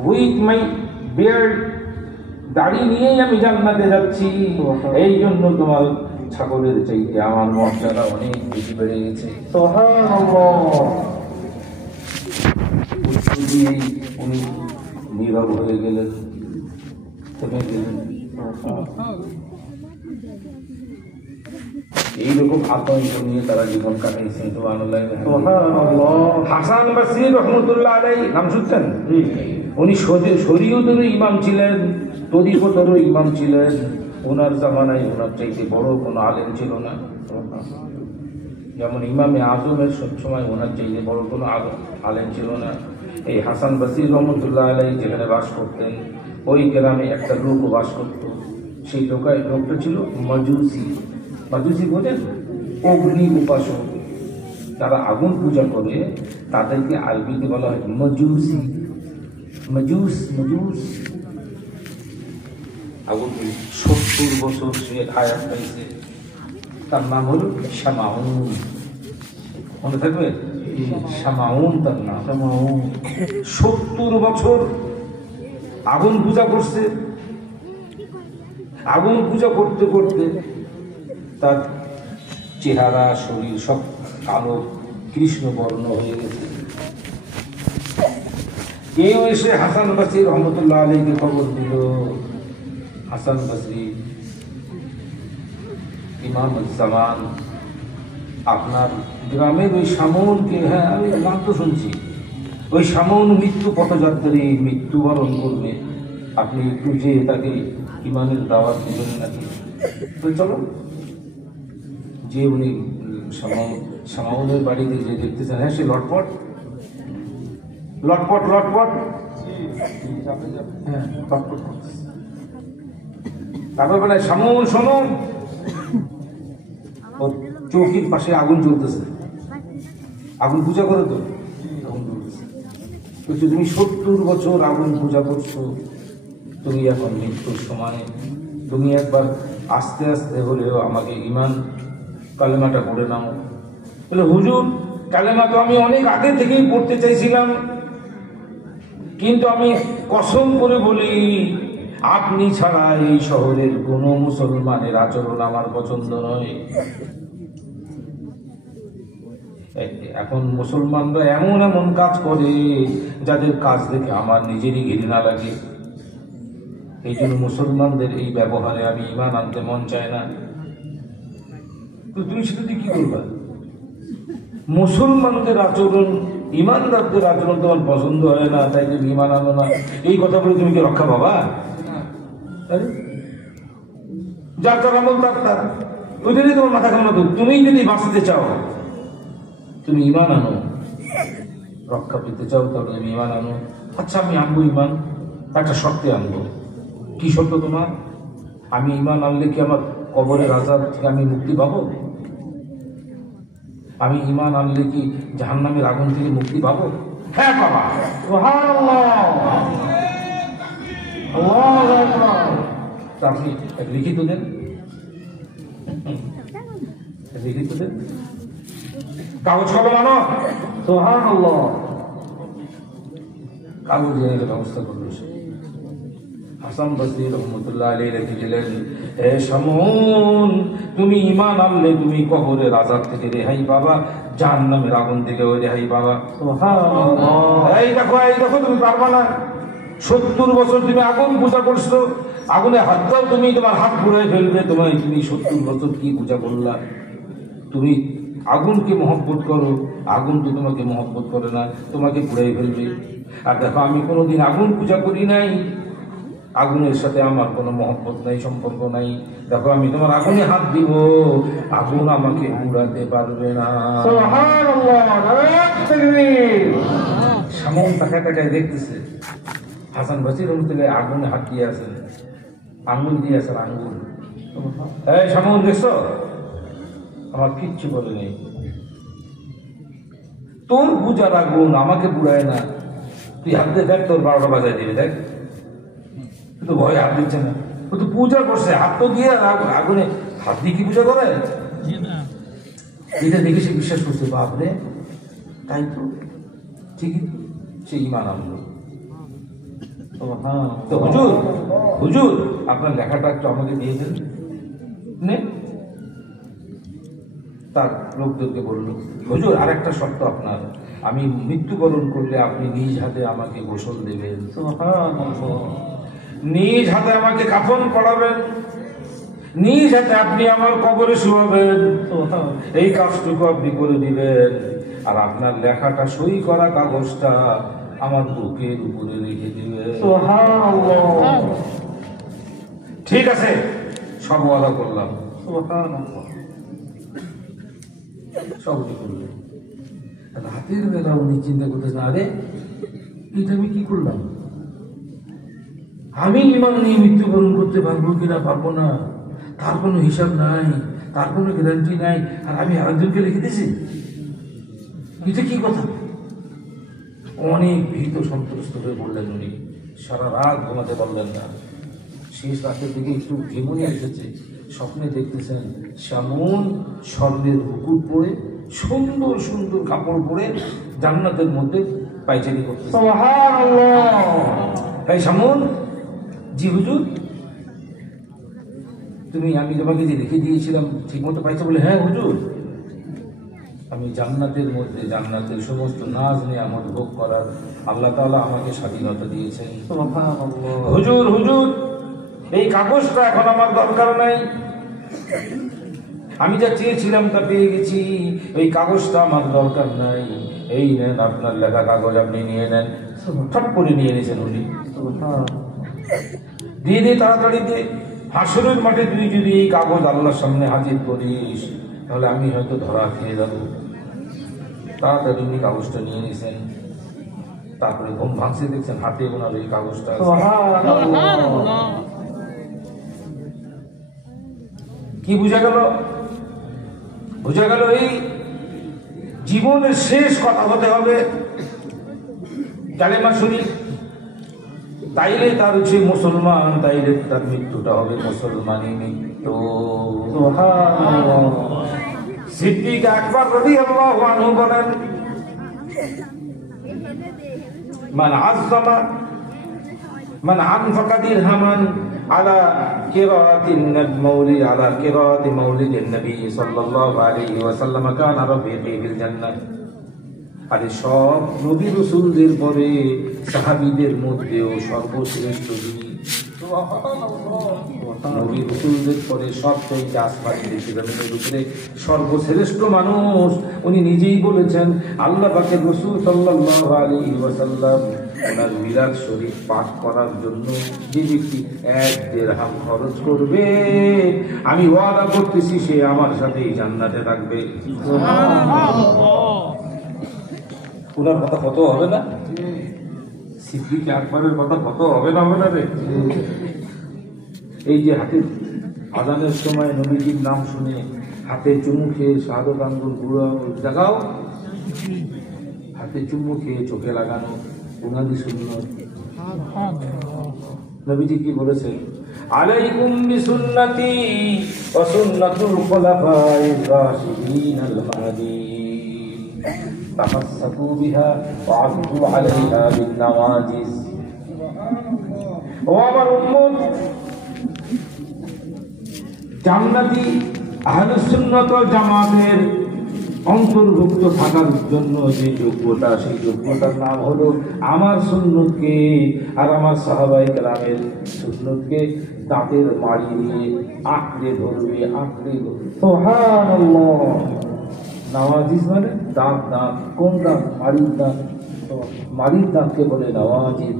with my beard. গাড়ি নিয়েই আমি জান্নাতে যাচ্ছি। এই জন্য তোমার ছাগলের চাইতে আমার মর্যাদা অনেক বেশি বেড়ে গেছে। উনি নীরব হয়ে গেলেন, থেমে গেলেন। এইরকম আতঙ্ক নিয়ে তারা জীবন কাটাইছে। হাসান বসরি রহমতুল্লাহ আলাইহি নাম শুনছেন? উনি শরীয়তের ইমাম ছিলেন, তরিকতেরও ইমাম ছিলেন। ওনার জামানায় ওনার চাইতে বড় কোনো আলেম ছিল না। যেমন ইমামে আজমের সবসময় ওনার চাইতে বড় কোনো আলেম ছিল না। এই হাসান বসরি রহমতুল্লাহ আলাইহি যেখানে বাস করতেন, ওই গ্রামে একটা লোক বাস করত। সেই লোকটা ছিল মাজুসি। মাজুসি বোঝেন? অগ্নি উপাসক। তারা আগুন পূজা করে, তাদেরকে আরবিতে বলা হয় মাজুসি। মাজুস মাজুস আগুন 70 বছর সে হায়াত পাইছে। তার নাম হলো শামাউন। মনে থাকবে? শামাউন তার নাম। 70 বছর আগুন পূজা করছে। আগুন পূজা করতে করতে তার চেহারা শরীর সব কালো কৃষ্ণ বর্ণ হয়ে গেছে। কেউ এসে হাসান বসরি রহমতুল্লাহ আলাইহিকে খবর দিল, হাসান বসরি ইমাম জামান আপনার গ্রামের ওই শামউনকে, হ্যাঁ আমি নাম তো শুনছি, ওই শামউন মৃত্যু পথযাত্রী মৃত্যুবরণ করবে, আপনি একটু যে তাকে ইমানের দাওয়াত দিবেন নাকি? তো চলো। যে উনি শামউনের বাড়িতে যে দেখতেছেন, হ্যাঁ সে লটপট লটপট লটপট, হ্যাঁ লটপট করতেছে। তারপর বলে, শামউন শোনো, ওর চৌকির পাশে আগুন জ্বলতেছে, আগুন পূজা করে তো, আগুন জ্বলতেছে। তুমি 70 বছর আগুন পূজা করছো, তুমি এখন মৃত্যুর সময়, তুমি একবার আস্তে আস্তে হলেও আমাকে ঈমান কালেমাটা পড়ে নাও। বলে, হুজুর কালেমা তো আমি অনেক আগে থেকেই পড়তে চাইছিলাম, কিন্তু আমি কসম করে বলি আপনি ছাড়া এই শহরের কোনো মুসলমানের আচরণ আমার পছন্দ নয়। এখন মুসলমানরা এমন এমন কাজ করে যাদের কাজ দেখে আমার নিজেরই ঘৃণা লাগে। এই জন্য মুসলমানদের এই ব্যবহারে আমি ঈমান আনতে মন চায় না। তো তুমি সেটা কি করবা? মুসলমানদের আচরণ, ঈমানদারদের আচরণ তোমার পছন্দ হয় না, তাই তুমি ঈমান আনো না, এই কথা বলে তুমি কি রক্ষা পাবা? যার যার আমল তার, ওইটাই তোমার মাথা কামনা। তুমি যদি বাঁচতে চাও, তুমি ঈমান আনো। রক্ষা পেতে চাও তাহলে তুমি ঈমান আনো। আচ্ছা আমি আনবো ঈমান, একটা শর্তে আনবো। কি শর্ত তোমার? আমি ঈমান আনলে কি আমার কবরের আযাব থেকে আমি মুক্তি পাবো? আমি ঈমান আনলে কি জাহান্নামের আগুন থেকে মুক্তি পাবো? হ্যাঁ বাবা। আপনি লিখিত দেন, লিখিত দেন, কাগজ কলম আনো। সুবহানাল্লাহ। কাগজে ব্যবস্থা করলো সে। হাসান বসরি রহমতুল্লাহ আলাইহি রেখে দিলেন, এ শামুন, তুমি ঈমান আনলে তুমি কবরের আযাব থেকে রেহাই পাবা, জাহান্নামের আগুন থেকে রেহাই পাবা। সুবহানাল্লাহ। এই দেখো তুমি পারবা না। 70 বছর তুমি আগুন পূজা করছো, আগুনে হাত দাও, তুমি তোমার হাত পুড়ায় ফেলবে। তুমি 70 বছর কি পূজা করলা? তুমি আগুনকে মহব্বত করো, আগুন তো তোমাকে মহব্বত করে না, তোমাকে পুড়াই ফেলবে। আর দেখো, আমি কোনোদিন আগুন পূজা করি নাই, আগুনের সাথে আমার কোনো মহব্বত নাই, সম্পর্ক নাই। দেখো, আমি তোমার আগুনে হাত দিব, আগুন আমাকে পুড়াতে পারবে না। সুবহানাল্লাহ। নারায়ে তাকবীর। সামন তাকায় দেখতেছে হাসান বসরি রহমতুল্লাহ আগুনে হাত দিয়ে আছেন, আঙ্গুল দিয়ে আছেন, আঙ্গুল। এই সামন, দেখছো? আমার কিচ্ছু বলে নেই। তোর পূজার আগুন আমাকে পুড়ায় না, তুই হাত দিয়ে দেখ, তোর 12টা বাজায় দিবে। দেখ, তো ভয় হাত দিচ্ছে না, ও তো পূজা করছে, হাত তো দিয়ে আগুনে হাত দিয়ে কি পূজা করে? এটা দেখে সে বিশ্বাস করছে, বাপরে তাই তো, ঠিকই তো, সে ঈমান আনলো। তো হুজুর আপনার লেখাটা একটু আমাকে দিয়ে দেন। তার লোকদেরকে বলল, হুজুর আরেকটা শর্ত আপনার, আমি মৃত্যুবরণ করলে আপনি নিজ হাতে আমাকে গোসল দেবেন, নিজ হাতে আমাকে কাফন পরাবেন, নিজ হাতে আপনি আমার কবরে শুয়াবেন, এই কাজটুকু আপনি করে দিবেন। আর আপনার লেখাটা সই করা কাগজটা আমার বুকের উপরে রেখে দিবেন। ঠিক আছে, সব ওয়াদা করলাম। সব করলেন। রাতের বেলা উনি চিন্তা করতেছেন, আরে এটা আমি কি করলাম? আমি ঈমান নিয়ে মৃত্যুবরণ করতে পারবো কিনা পারবো না তার কোনো হিসাব নাই, তার কোনো গ্যারান্টি নাই, আর আমি আরেকজনকে লিখে দিয়েছি। এটা কি কথা? অনেক ভীত সন্ত্রস্ত হয়ে বললেন উনি, সারা রাত ঘুমাতে পারলেন না। শেষ রাতের দিকে একটু ঘেমনি এসেছে, স্বপ্নে দেখতেছেন শামুন স্বর্ণের মুকুট পরে, সুন্দর সুন্দর কাপড় পরে জান্নাতের মধ্যে পায়চারি করতেছে। এই শামুন, জি হুজুর, আমি তোমাকে যে লিখে দিয়েছিলাম ঠিক মতো পাইছো? বলে, হ্যাঁ হুজুর, আমি জান্নাতের মধ্যে জান্নাতের সমস্ত নাজ নিয়ামত ভোগ করার আল্লাহ তাআলা আমাকে স্বাধীনতা দিয়েছেন। হুজুর এই কাগজটা এখন আমার দরকার নাই, আমি যা চেয়েছিলাম তা পেয়ে গেছি, ওই কাগজটা আমার দরকার নাই। এই নেন আপনার লেখা কাগজ, আপনি নিয়ে নেন। ঠপ করে নিয়ে নিয়েছেন উনি, দিয়ে তাড়াতাড়ি দিয়ে। হাসরের মাঠে তুই যদি এই কাগজ আল্লাহর সামনে হাজির করিস, তাহলে আমি হয়তো ধরা খেয়ে যাবো। তাড়াতাড়ি উনি কাগজটা নিয়ে নিয়েছেন। তারপরে ঘুম ভাঙছে, দেখছেন হাতে ওনার এই কাগজটা। কি বুঝা গেল? এই জীবনের শেষ কথা হতে হবে কালেমা শরীফ, তাইলে তার হচ্ছে মুসলমান, তাইলে তার মৃত্যুটা হবে মুসলমানি মৃত্যু। সিদ্দিক আকবর রাদিয়াল্লাহু আনহু বলেন, মান আযযামা মান আনফাকা দিরহামান আলা কিরাতিন মাউলিদ আলা কিরাতি মাউলিদিন নবী সাল্লাল্লাহু আলাইহি ওয়াসাল্লাম কানা রাফিকি ফিল জান্নাহ। আরে সব নবী রাসূলদের পরে সাহাবীদের মধ্যেও সর্বশ্রেষ্ঠ যিনি, নবী রাসূলদের পরে সবচেয়ে আসমানি ঋষিগণের ভিতরে সর্বশ্রেষ্ঠ মানুষ, উনি নিজেই বলেছেন, আল্লাহ পাকের রাসূল সাল্লাল্লাহু আলাইহি ওয়াসাল্লাম ওনার মিলাদ শরীফ পাঠ করার জন্য যে ব্যক্তি 1 দিরহাম খরচ করবে, আমি ওয়াদা করতেছি সে আমার সাথেই জান্নাতে থাকবে। ওনার কথা কত হবে না? সিদ্দিক আকবরের কথা কত হবে না রে? এই যে হাতে আজানের সময় নবীজির নাম শুনে হাতে চুমু খেয়ে শাহাদত আঙ্গুল গুঁড়ো দেখাও, হাতে চুমু খেয়ে চোখে লাগানো উনাদি সুন্নাত। নবীজি কি বলেছেন? আলাইকুম বিসুন্নতি ওয়া সুন্নাতুল খুলাফায়ে রাশিদিন আল মাহদিয়িন। তামাসসাকু বিহা ওয়া আযু আলাইহা বিন নাওয়াজিজ। ও আমার উম্মত, জান্নাতি আহলে সুন্নাত ওয়াল জামাতের অন্তর্ভুক্ত থাকার জন্য যে যোগ্যতা, সেই যোগ্যতার নাম হলো আমার সুন্নতকে আর আমার সাহাবায়ে কেরামের সুন্নতকে দাঁতের মাড়ি দিয়ে আঁকড়ে ধরবে, আঁকড়ে ধরবে। সুবহানাল্লাহ। নাওয়াজিজ মানে দাঁত, দাঁত কোন দাঁত? মাড়ির দাঁত। মাড়ির দাঁতকে বলে নাওয়াজিজ।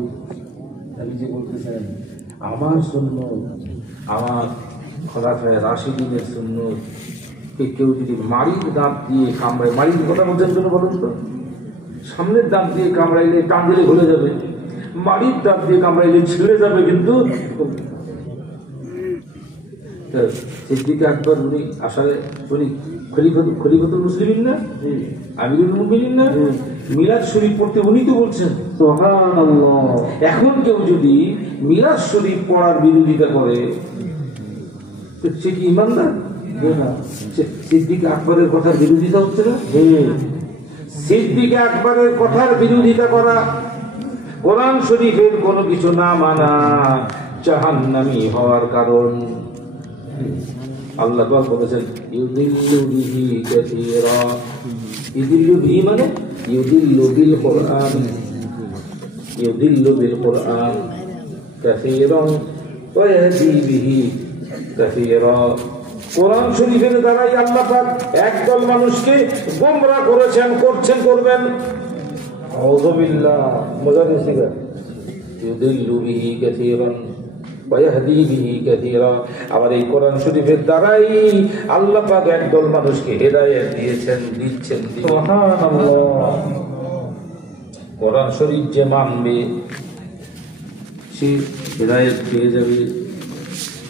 নবীজি বলতেছেন আমার সুন্নত, আমার খোলাফায়ে রাশিদিনের সুন্নত কেউ যদি মাড়ির দাঁত দিয়ে কামড়ায়, মাড়ির কথা বলছেন জন্য বলুন তো, সামনের দাঁত দিয়ে কামড়াইলে টান দিলে ঘুরে যাবে, মাড়ির দাঁত দিয়ে কামড়াইলে ছিঁড়ে যাবে। কিন্তু সিদ্দিক আকবর উনি আসলে উনি খলিফাতুল মুসলিমিন না, আমিরুল মুমিনিন না, মিলাদ শরীফ পড়তে উনি তো বলছেন। সুবহানাল্লাহ। এখন কেউ যদি মিলাদ শরীফ পড়ার বিরোধিতা করে সে কি ইমানদার? সিদ্দিক আকবরের কথার বিরোধিতা হচ্ছে না? সিদ্দিক আকবরের কথার বিরোধিতা করা, কোরআন শরীফের কোনো কিছু না মানা জাহান্নামী হওয়ার কারণ। আল্লাহ পাক বলেছেন ইউদিল্লু বিহি কাসীরা। ইউদিল্লু বিহি মানে ইউদিল্লু বিল কোরআন, ইউদিল্লু বিল কোরআন কাসীরান ওয়া ইয়াহদি বিহি কাসীরা। কোরআন শরীফের দ্বারাই আল্লাহ পাক একদল মানুষকে গোমরাহ করেছেন, করছেন, করবেন। আউযু বিল্লাহ। মজা দিছি গা। ইউদিল্লু বিহি কাসীরান ওয়া ইয়াহদি বিহি কাসীরা। আবার এই কোরআন শরীফের দ্বারাই আল্লাহ পাক একদল মানুষকে হেদায়েত দিয়েছেন, দিচ্ছেন। সুবহানাল্লাহ। কোরআন শরীফ যে মানবে সে হেদায়েত পেয়ে যাবে,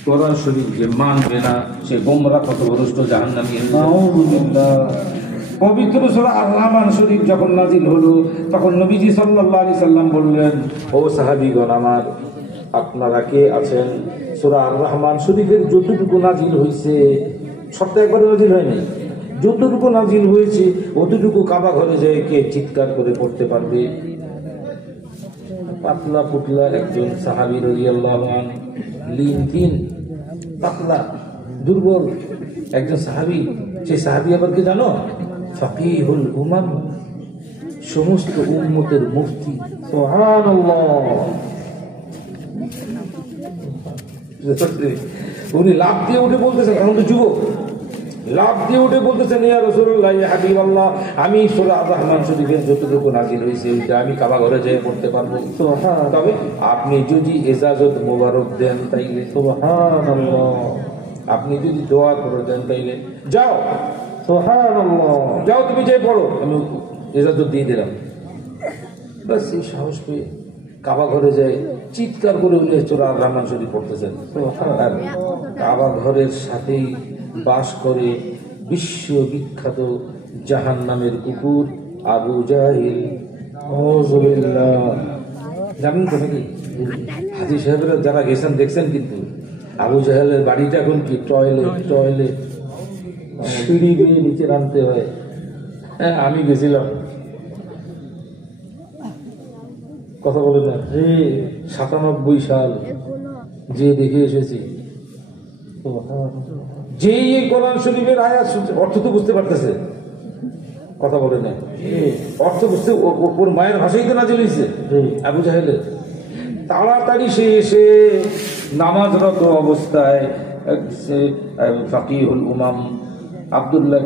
কোরআন শরীফ যে মানবে না সে গোমরাহ পথভ্রষ্ট জাহান্নামী। নাউযুবিল্লাহ। পবিত্র সূরা আর-রহমান শরীফ যখন নাজিল হলো তখন নবীজি সাল্লাল্লাহু আলাইহি সাল্লাম বললেন, ও সাহাবীগণ আমার, আপনারা কে আছেন? সূরা আর-রহমান শরীফের যতটুকু নাজিল হয়েছে সবটা একবারে নাজিল হয়নি, যতটুকু নাজিল হয়েছে অতটুকু কাবা ঘরে যায় কে চিৎকার করে পড়তে পারবে? পাতলা পুতলা একজন সাহাবী রাদিয়াল্লাহু আনহু, লিন পাতলা দুর্বল একজন সাহাবী। সেই সাহাবী আবার কি জানো? ফাকিহুল উমাম, সমস্ত উম্মতের মুফতি। সুবহানাল্লাহ। উনি লাভ দিয়ে উঠে বলতেছেন, এখন তো যুবক, লাভ দিয়ে উঠে বলতেছেন ইয়া রাসূলুল্লাহ, ইয়া হাবিবাল্লাহ, আমি সূরা আর-রহমান শরীফের যতটুকু নাজিল হয়েছে ওইটা আমি কাবা ঘরে যেয়ে পড়তে পারবো। তবে আপনি যদি ইজাজত মোবারক দেন তাইলে, সুবহানাল্লাহ, আপনি যদি দোয়া করে দেন তাইলে যাও, সুবহানাল্লাহ, যাও তুমি যেয়ে পড়ো, আমি ইজাজত দিয়ে দিলাম। বাস এই সাহস পেয়ে কাবা ঘরে যায় চিৎকার করে উনি সূরা আর-রহমান শরীফ পড়তেছেন। আর কাবা ঘরের সাথেই বাস করে বিশ্ববিখ্যাত জাহান্নামের কুকুর আবু জাহিল। আউযুবিল্লাহ। জানেন তো নাকি? হাজী সাহেবরা যারা গেছেন দেখছেন, কিন্তু আবু জাহেলের বাড়িটা এখন কি টয়লেট, সিঁড়ি বেয়ে নিচে নামতে হয়। হ্যাঁ, আমি গেছিলাম, কথা বলে না, 97 সাল যে দেখে এসেছি। যেই এই কোরআন শরীফের আয়াত অর্থ তো বুঝতে পারতেছে, কথা বলে না, অর্থ বুঝতে ওর মায়ের ভাষাই তো নাজিল হয়েছে আবু জাহেলের। তাড়াতাড়ি সে এসে নামাজরত অবস্থায় ফাকিহুল উমাম আব্দুল্লাহ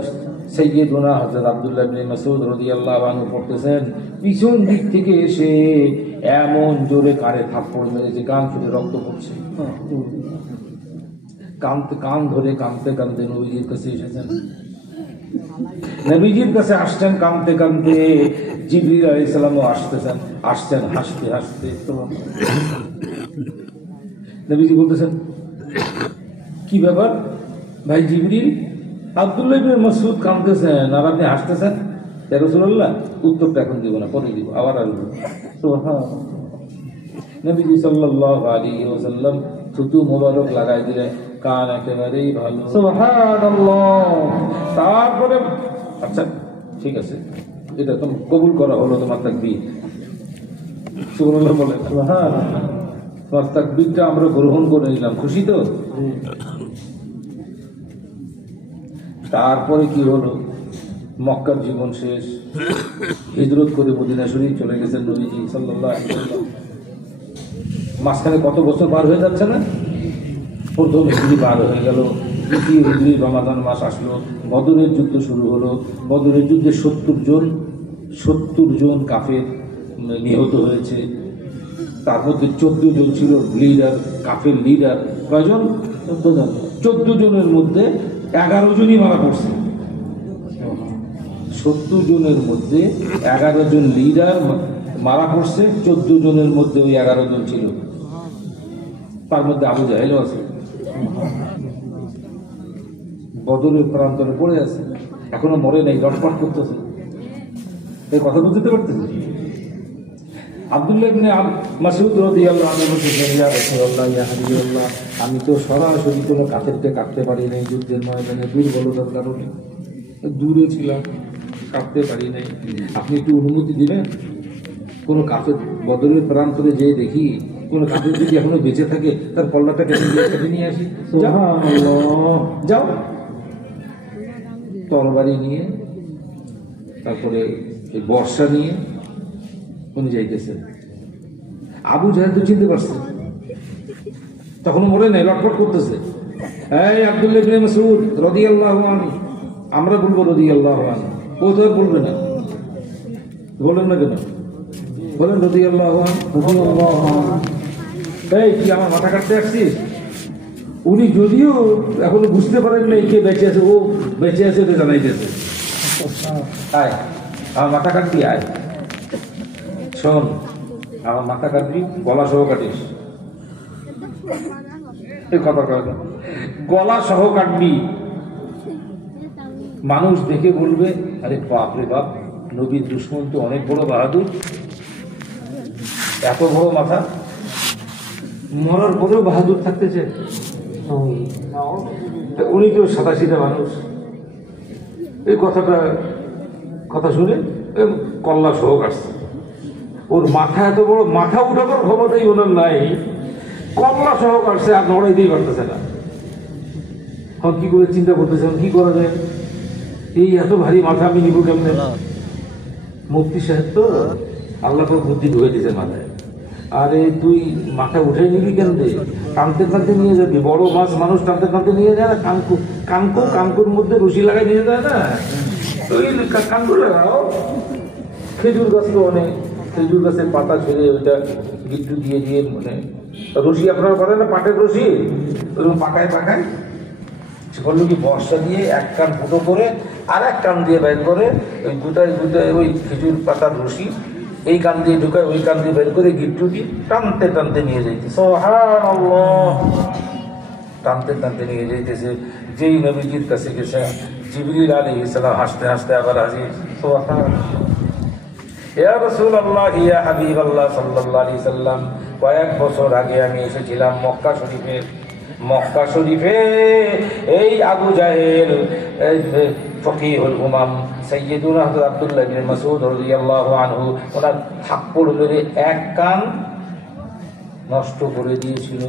সাইয়্যিদুনা হযরত আব্দুল্লাহ ইবনে মাসউদ রাদিয়াল্লাহু আনহু পড়তেছেন, পিছন দিক থেকে এসে এমন জোরে কানে থাপ্পড় মেরেছে, কান ফুটে রক্ত পড়ছে। কান ধরে কাঁদতে কাঁদতে নবীজির কাছে এসেছেন। নবীজির কাছে আসছেন কাঁদতে কাঁদতে, জিবরিল আলাইহিস সালামও আসছেন হাসতে হাসতে। নবীজি বলতেছেন, কি ব্যাপার ভাই জিবরিল? আব্দুল্লাহ ইবনে মাসউদ কাঁদতেছেন আর আপনি হাসতেছেন। ইয়া রাসূলুল্লাহ, উত্তরটা এখন দিব না, পরে দিব, আবার আসবো। সুবহানাল্লাহ। নবীজি সাল্লাল্লাহু আলাইহি ওয়াসাল্লাম থুতু মোবারক লাগাই দিলেন, কান একেবারেই ভালো। সুবহানাল্লাহ। তারপরে আচ্ছা ঠিক আছে, এটা তো কবুল করা হলো তোমার তাকবীর। সুবহানাল্লাহ বলে, তোমার তাকবীরটা আমরা গ্রহণ করে নিলাম, খুশি তো? তারপরে কি হলো, মক্কার জীবন শেষ, হিজরত করে মদিনা শরীফ চলে গেছেন নবীজি সাল্লাল্লাহু আলাইহি ওয়াসাল্লাম। মাঝখানে কত বছর পার হয়ে যাচ্ছে না? প্রথম হিজরি পার হয়ে গেল, দ্বিতীয় হিজরি রমাদান মাস আসলো, বদরের যুদ্ধ শুরু হলো। বদরের যুদ্ধে 70 জন কাফের নিহত হয়েছে। তার মধ্যে 14 জন ছিল লিডার, কাফের লিডার। কয়জন? 14 জনের মধ্যে 11 জনই মারা পড়ছে। 70 জনের মধ্যে 11 জন লিডার মারা পড়ছে। 14 জনের মধ্যে ওই 11 জন ছিল, তার মধ্যে আবু জাহেলও আছে। বদরের প্রান্তরে পড়ে আছে, এখনো মরে নাই, লটপট করতেছে। এই কথা বুঝতে পারতেছে? আব্দুল্লাহ ইবনে মাসউদ রাদিয়াল্লাহু আনহু বলেন, ইয়া রাসূলুল্লাহ, ইয়া হাবিবাল্লাহ, আমি তো সরাসরি কোনো কাফেরকে কাটতে পারি নাই যুদ্ধের ময়দানে, দুর্বলতার কারণে দূরে ছিলাম, কাটতে পারি নাই। আপনি একটু অনুমতি দিবেন? কোনো কাফের বদরের প্রান্তরে যেয়ে দেখি কোনো কাফের যদি এখনো বেঁচে থাকে, তার কল্লাটা কেটে নিয়ে আসি। যাও। তরবারি নিয়ে, তারপরে এই বর্ষা নিয়ে উনি যাইতেছেন। আবু জাহেল তো চিনতে পারছে, তখনও মরে নাই, লটপট করতেছে। এই আব্দুল্লাহ ইবনে মাসউদ রাদিয়াল্লাহু আনহু, আমরা বলবো রাদিয়াল্লাহু আনহু, ও তো আর বলবে না। বলেন না কেন? বলেন রাদিয়াল্লাহু আনহু। এই কি আমার মাথা কাটতে আসছিস? উনি যদিও এখনো বুঝতে পারেন না কে বেঁচে আছে, ও বেঁচে আছে এটা জানাইতেছে। আয় আমার মাথা কাটবি, আয় শোন, আমার মাথা কাটবি, গলা সহ কাটিস। এই কথা কয় না, গলা সহ কাটবি। মানুষ দেখে বলবে, আরে বাপ রে বাপ, নবীর দুশ্মন তো অনেক বড় বাহাদুর, এত বড় মাথা, মরার পরেও বাহাদুর থাকতেছে। উনি তো সাদাসিধা মানুষ, এই কথা শুনে কল্লা সহ কাটছে। ওর মাথা এত বড়, মাথা উঠাবার ক্ষমতাই ওনার নাই, কল্লা সহ কাটছে, আর নড়াইতেই পারতেছে না। এখন কি করে চিন্তা করতেছে, কি করা যায়? এই এত ভারী মাথা আমি নিব কেমনে? মুফতি সাহেব তো আল্লাহ বুদ্ধি ঢুকে দিয়েছে মাথায়। আরে তুই মাথা উঠে নিবি কেন? টানতে টানতে নিয়ে যাবি, বড় মাছ মানুষ টানতে টানতে নিয়ে যায় না? কানকুর মধ্যে রশি লাগাই নিয়ে যায় না? ওই কানকুর লাগাও। খেজুর গাছ তো অনেক, খেজুর গাছের পাতা ছেড়ে ওইটা গিট্টু দিয়ে দিয়ে, মানে রশি আপনারা করেন না, পাটের রশি, ওরকম পাকায় বললো কি, বর্ষা দিয়ে এক কান ফুটো করে আর এক কান দিয়ে বের করে, ওই দুটায় ওই খেজুর পাতার রশি এই কান দিয়ে ঢুকায়, ওই কান দিয়ে বের করে গিট্টু দিয়ে টানতে টানতে নিয়ে যাইতেছে। সুবহানাল্লাহ, টানতে টানতে নিয়ে যাইতেছে। যেই নবীজির কাছে গেছে, জিবরিল আলাইহিস সালাম হাসতে হাসতে আবার হাজির। সুবহানাল্লাহ, ইয়া রাসূলুল্লাহ, ইয়া হাবিবাল্লাহ সাল্লাল্লাহু আলাইহি সাল্লাম, কয়েক বছর আগে আমি এসেছিলাম মক্কা শরীফে। এই আবু জাহেল, ফকিহুল উমাম সাইয়্যিদুনা হযরত আব্দুল্লাহ ইবনে মাসউদ রাদিয়াল্লাহু আনহু, ওনার থাপ্পড় মেরে এক কান নষ্ট করে দিয়েছিল।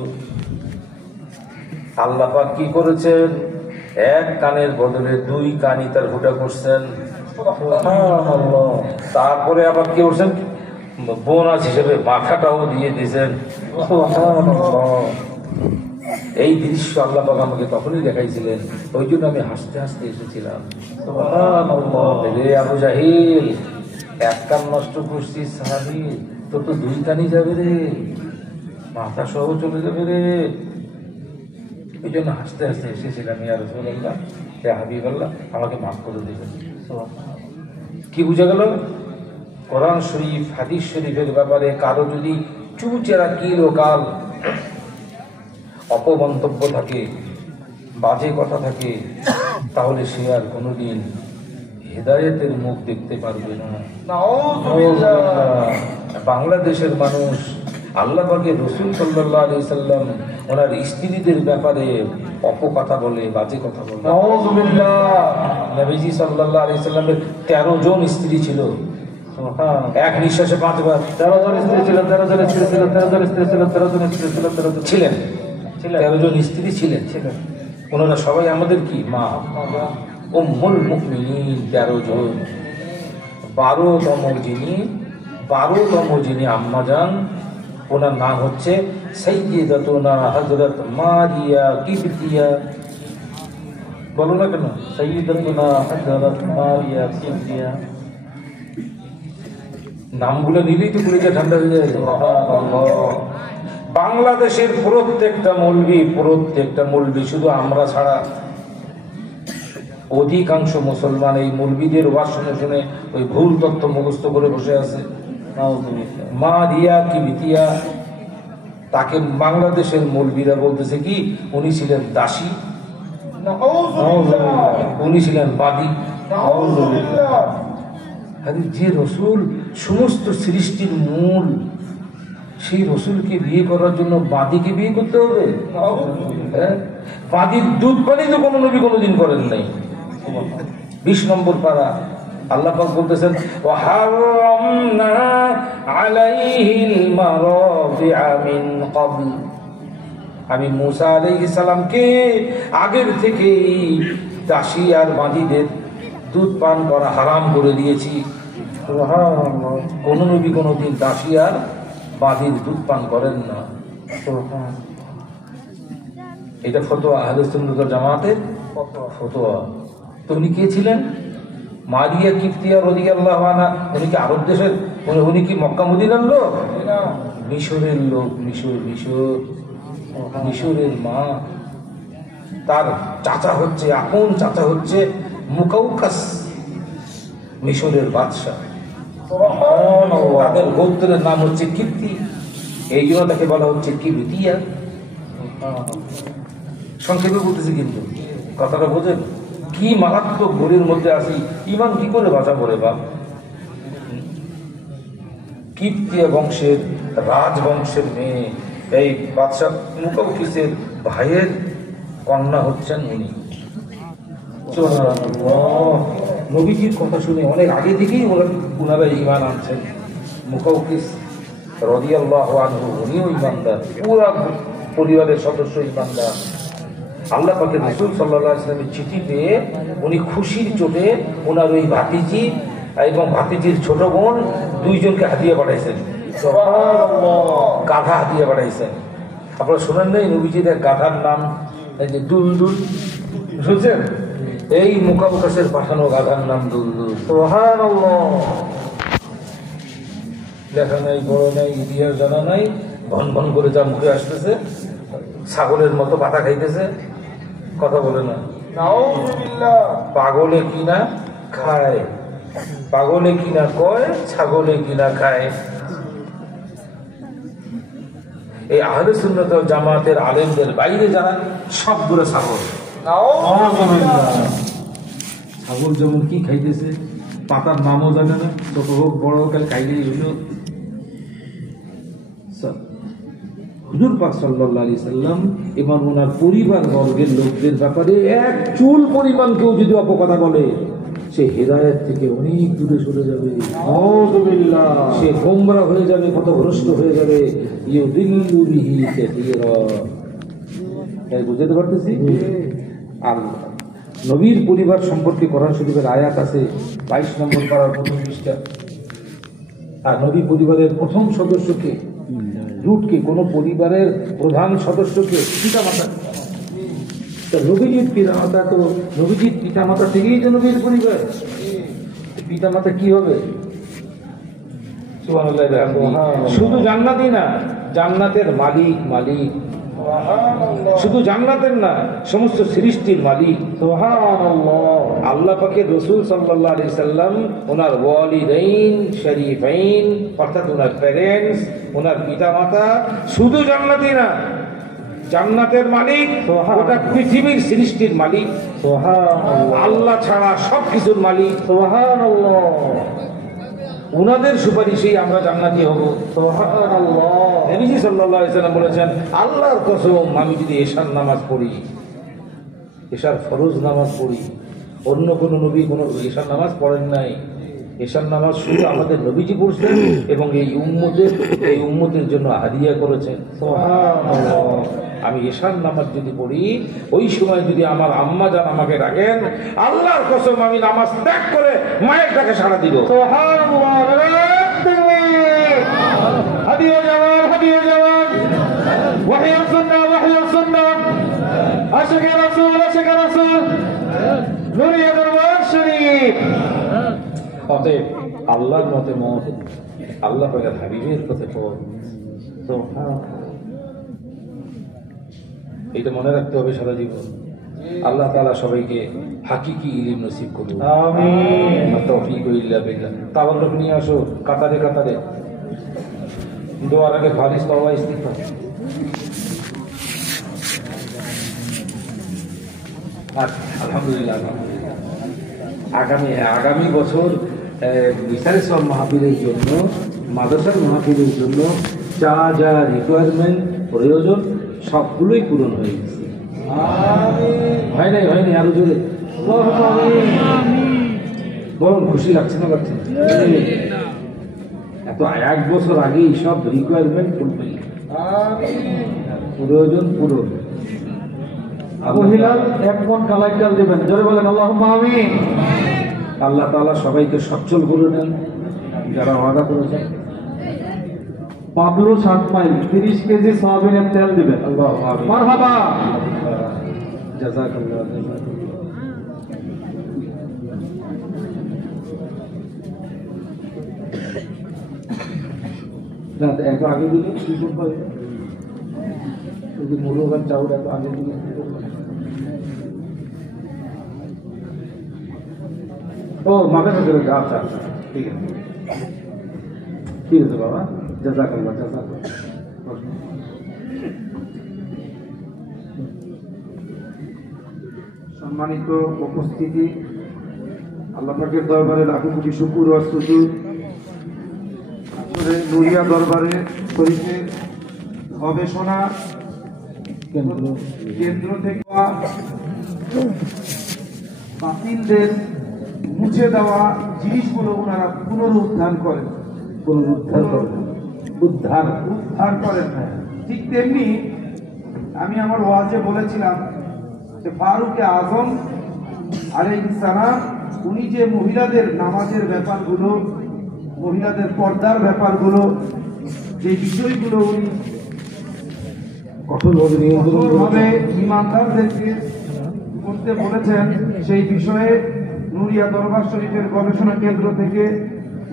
আল্লাহ পাক কি করেছেন? এক কানের বদলে 2 কানই তার ফুটা করছেন। সুবহানাল্লাহ, তারপরে আবার কি করছেন? বোনাস হিসেবে মাথাটাও দিয়ে দিয়েছেন। সুবহানাল্লাহ, এই দৃশ্য আল্লাহ পাক আমাকে তখনই দেখাইছিলেন, ওই জন্য আমি হাসতে হাসতে এসেছিলাম। সুবহানাল্লাহ, রে আবু জাহিল, এক কান নষ্ট করছিস সাহাবী, তোর তো 2 কানই যাবে রে, মাথা সহ চলে যাবে রে। এই জন্য হাসতে হাসতে এসেছিলাম, ইয়া রাসূলুল্লাহ, ইয়া হাবিবাল্লাহ, আমাকে মাফ করে দিবেন। কি বুঝা গেল? কোরআন শরীফ, হাদিস শরীফের ব্যাপারে কারো যদি চুচেরা কিলোকাল অপমন্তব্য থাকে, বাজে কথা থাকে, তাহলে সে আর কোনোদিন হেদায়েতের মুখ দেখতে পারবে না। বাংলাদেশের মানুষ আল্লাহ পাকের রাসূল সাল্লাল্লাহু আলাইহি সাল্লাম ওনার স্ত্রীদের ব্যাপারে অপকথা বলে, বাজে কথা বলে। নাউযুবিল্লাহ। নবীজি সাল্লাল্লাহু আলাইহি সাল্লামের 13 জন স্ত্রী ছিল, এক নিঃশ্বাসে 5 বার 13 জন স্ত্রী ছিল, 13 জন স্ত্রী ছিল, 13 জন স্ত্রী ছিল, 13 জন স্ত্রী ছিল, 13 জন ছিলেন, 13 জন স্ত্রী ছিলেন। ওনারা সবাই আমাদের কি মা। উম্মুল মুমিনিন 13 জন। 12তম যিনি আম্মা যান, ওনার নাম হচ্ছে সাইয়্যিদাতুনা হযরত মারিয়া কিবতিয়া। বলো না কেন? সাইয়্যিদাতুনা হযরত মারিয়া কিবতিয়া। নামগুলো নিলেই তো কলিজা ঠান্ডা হয়ে যায়। বাংলাদেশের প্রত্যেকটা মৌলবি, শুধু আমরা ছাড়া অধিকাংশ মুসলমান এই মৌলবিদের ওয়াজ শুনে শুনে ওই ভুল তথ্য মুখস্থ করে বসে আছে। মা রিয়া কি বিতিয়া, তাকে বাংলাদেশের মৌলবিরা বলতেছে কি উনি ছিলেন দাসী, উনি ছিলেন বাদী। আরে যে রসুল সমস্ত সৃষ্টির মূল, সেই রসুলকে বিয়ে করার জন্য বাদীকে বিয়ে করতে হবে? হ্যাঁ, বাদীর দুধ পানি তো কোনো নবী কোনোদিন করেন নাই। 20 নম্বর পারা আল্লাহ পাক বলতেছেন ওয়াহারামনা আলাইহিল মারাদিআ মিন ক্বাবল, আমি মূসা আলাইহিস সালামকে আগের থেকেই দাসী আর বাদীদের দুধ পান করা হারাম করে দিয়েছি। কোন নবী কোনদিন দাসী আর বাদীর দুধ পান করেন না। এটা ফতোয়া আহলে সুন্নাত ওয়াল জামাতের ফতোয়া। তো উনি কে ছিলেন? মারিয়া কিবতিয়া রাদিয়াল্লাহু আনহা। উনি কি আরব দেশের, উনি কি মক্কা মদিনার লোক? মিশরের লোক। মিশরের মা। তার চাচা হচ্ছে, আপন চাচা হচ্ছে মুকাউকাস, মিশরের বাদশাহ। তাদের গোত্রের নাম হচ্ছে কিবতি, এই জন্য তাকে বলা হচ্ছে কিবতিয়া। সংক্ষেপে বলতেছি, কিন্তু কথাটা বোঝেন কি মারাত্মক ঘড়ির মধ্যে আসি, ইমান কি করে বাঁচাবো রে বাপ। কিবতিয়া বংশের, রাজবংশের মেয়ে, এই বাদশাহ মুকাউকিসের ভাইয়ের কন্যা হচ্ছেন উনি। নবীজির কথা শুনে অনেক আগে থেকেই ওনারা ঈমান আনছেন। মুকাউকিস রাদিয়াল্লাহু আনহু উনিও ঈমানদার, পুরা পরিবারের সদস্য ঈমানদার। আল্লাহ পাকের রাসূল সাল্লাল্লাহু আলাইহি ওয়াসাল্লামের চিঠি পেয়ে উনি খুশির চোটে ওনার ওই ভাতিজি এবং ভাতিজির ছোট বোন দুইজনকে হাদিয়া পাঠাইছেন, গাধা হাদিয়া পাঠাইছেন। আপনারা শোনেন নাই নবীজির এক গাধার নাম এই যে দুলদুল, শুনছেন? এই মুকাউকাসের পাঠানো গাধার নাম দুলদুল। লেখা নাই, বড় নাই, ইতিহাস জানা নাই, ঘন ঘন করে যা মুখে আসতেছে, ছাগলের মতো পাতা খাইতেছে, কথা বলে না। পাগলে কিনা খায়, পাগলে কিনা কয়, ছাগলে কিনা খায়। এই আহলে সুন্নাত ওয়াল জামাতের আলেমদের বাইরে যারা সবগুলো ছাগল। ছাগল যেমন কি খাইতেছে, পাতার নামও জানে না, ছোট হোক বড় হোক খাইলেই হইল। হুজুর পাক সাল্লাল্লাহু আলাইহি সাল্লাম এবং ওনার পরিবার বর্গের লোকদের ব্যাপারে এক চুল পরিমাণ কেউ যদি অপকথা বলে, সে হেদায়েত থেকে অনেক দূরে সরে যাবে, সে গোমরা হয়ে যাবে, পথভ্রষ্ট হয়ে যাবে। ইউদিল্লু বিহি কাসীরা। তাই বুঝতে পারতেছি। আর নবীর পরিবার সম্পর্কে কোরআন শরীফের আয়াত আছে 22 নম্বর পারার প্রথম পৃষ্ঠা। আর নবী পরিবারের প্রথম সদস্যকে, জুটকে, কোন পরিবারের প্রধান সদস্যকে পিতামাতা। নবীজির পিতামাতা তো নবীজির পিতামাতা থেকেই তো নবীর পরিবার। পিতামাতা কি হবে? শুধু জান্নাতি না, জান্নাতের মালিক। শুধু জান্নাতের না, সমস্ত সৃষ্টির মালিক। আল্লাহ পাকের রাসূল সাল্লাল্লাহু আলাইহি সাল্লাম ওনার ওয়ালিদাইন শরীফাইন, অর্থাৎ ওনার প্যারেন্টস, ওনার পিতামাতা শুধু জান্নাতি না, জান্নাতের মালিক, গোটা পৃথিবীর সৃষ্টির মালিক, আল্লাহ ছাড়া সবকিছুর মালিক। ওনাদের সুপারিশেই আমরা জান্নাতি হব। সুবহানাল্লাহ। নবীজি সাল্লাল্লাহু আলাইহি সাল্লাম বলেছেন, আল্লাহর কসম আমি যদি এশার নামাজ পড়ি, এশার ফরজ নামাজ পড়ি, অন্য কোনো নবী কোনো এশার নামাজ পড়েন নাই, এশার নামাজ শুধু আমাদের নবীজি পড়ছেন এবং এই উম্মতের জন্য হাদিয়া করেছেন। সুবহানাল্লাহ। আমি এশার নামাজ যদি পড়ি, ওই সময় যদি আমার আম্মা জান আমাকে ডাকেন, আল্লাহর কসম আমি নামাজ ত্যাগ করে মায়ের ডাকে সাড়া দিব। সুবহানাল্লাহ। হাদিয়া জওয়ান, হাদিয়া জওয়ান, ওয়াহি সুন্নাহ, ওয়াহি সুন্নাহ, আশিকে রাসূল, আশিকে রাসূল, নুরিয়া দরবার শরীফ। অতএব আল্লাহর মতে মত, আল্লাহ পাকের হাবিবের পথে পথ। এটা মনে রাখতে হবে সারা জীবন। আল্লাহ তাআলা সবাইকে হাকিকি ইলম নসিব করুন। আমিন। তৌফিক ইল্লা বিল্লাহ। তাওয়াক্কুল নিয়ে আসো কাতারে কাতারে। দোয়ার আগে খালিস তওবা ইস্তিগফার। আলহামদুলিল্লাহ। আগামী বছর বিচারে সব মাহফিলের জন্য, মাদ্রাসার মাহফিলের জন্য যা যা রিকোয়ারমেন্ট প্রয়োজন সবগুলোই পূরণ হয়ে গেছে। হয় নাই আরো জোরে বরং খুশি লাগছে না? লাগছে এত 1 বছর আগেই সব রিকোয়ারমেন্ট ফুলফিল, প্রয়োজন পূরণ। আবু হিলাল এক মন কালাই চাল দেবেন, জোরে বলেন আল্লাহুম্মা আমিন। আল্লাহ তাআলা সবাইকে সচ্ছল করে দেন যারা ওয়াদা করেছেন। পাবলো 7 মাইল 30 কেজি সয়াবিনের তেল দিবেন। আল্লাহু আমিন। মারহাবা। জাযাকাল্লাহ, জাযাকাল্লাহ। না একটু আগে দিলে কি করবে? যদি মুরগান চাউল একটু আগে দিলে কি করবে? ও মাথা কাছে রেখে, আচ্ছা আচ্ছা ঠিক আছে, ঠিক আছে বাবা, জাযাকাল্লাহ, জাযাকাল্লাহ। সম্মানিত উপস্থিতি, আল্লাহ পাকের দরবারে লাখো কোটি শুকর ও সুজুদ। আসলে নুরিয়া দরবারে শরীফের গবেষণা কেন্দ্র থেকে বাতিলদের মুছে দেওয়া জিনিসগুলো ওনারা পুনরুদ্ধার করেন। উদ্ধার করেন। ঠিক তেমনি আমি আমার ওয়াজে বলেছিলাম যে ফারুকে আজম আলাইহিস সালাম উনি যে মহিলাদের নামাজের ব্যাপারগুলো, মহিলাদের পর্দার ব্যাপারগুলো, যে বিষয়গুলো উনি কঠোরভাবে ইমানদারদেরকে করতে বলেছেন, সেই বিষয়ে নুরিয়া দরবার শরীফের গবেষণা কেন্দ্র থেকে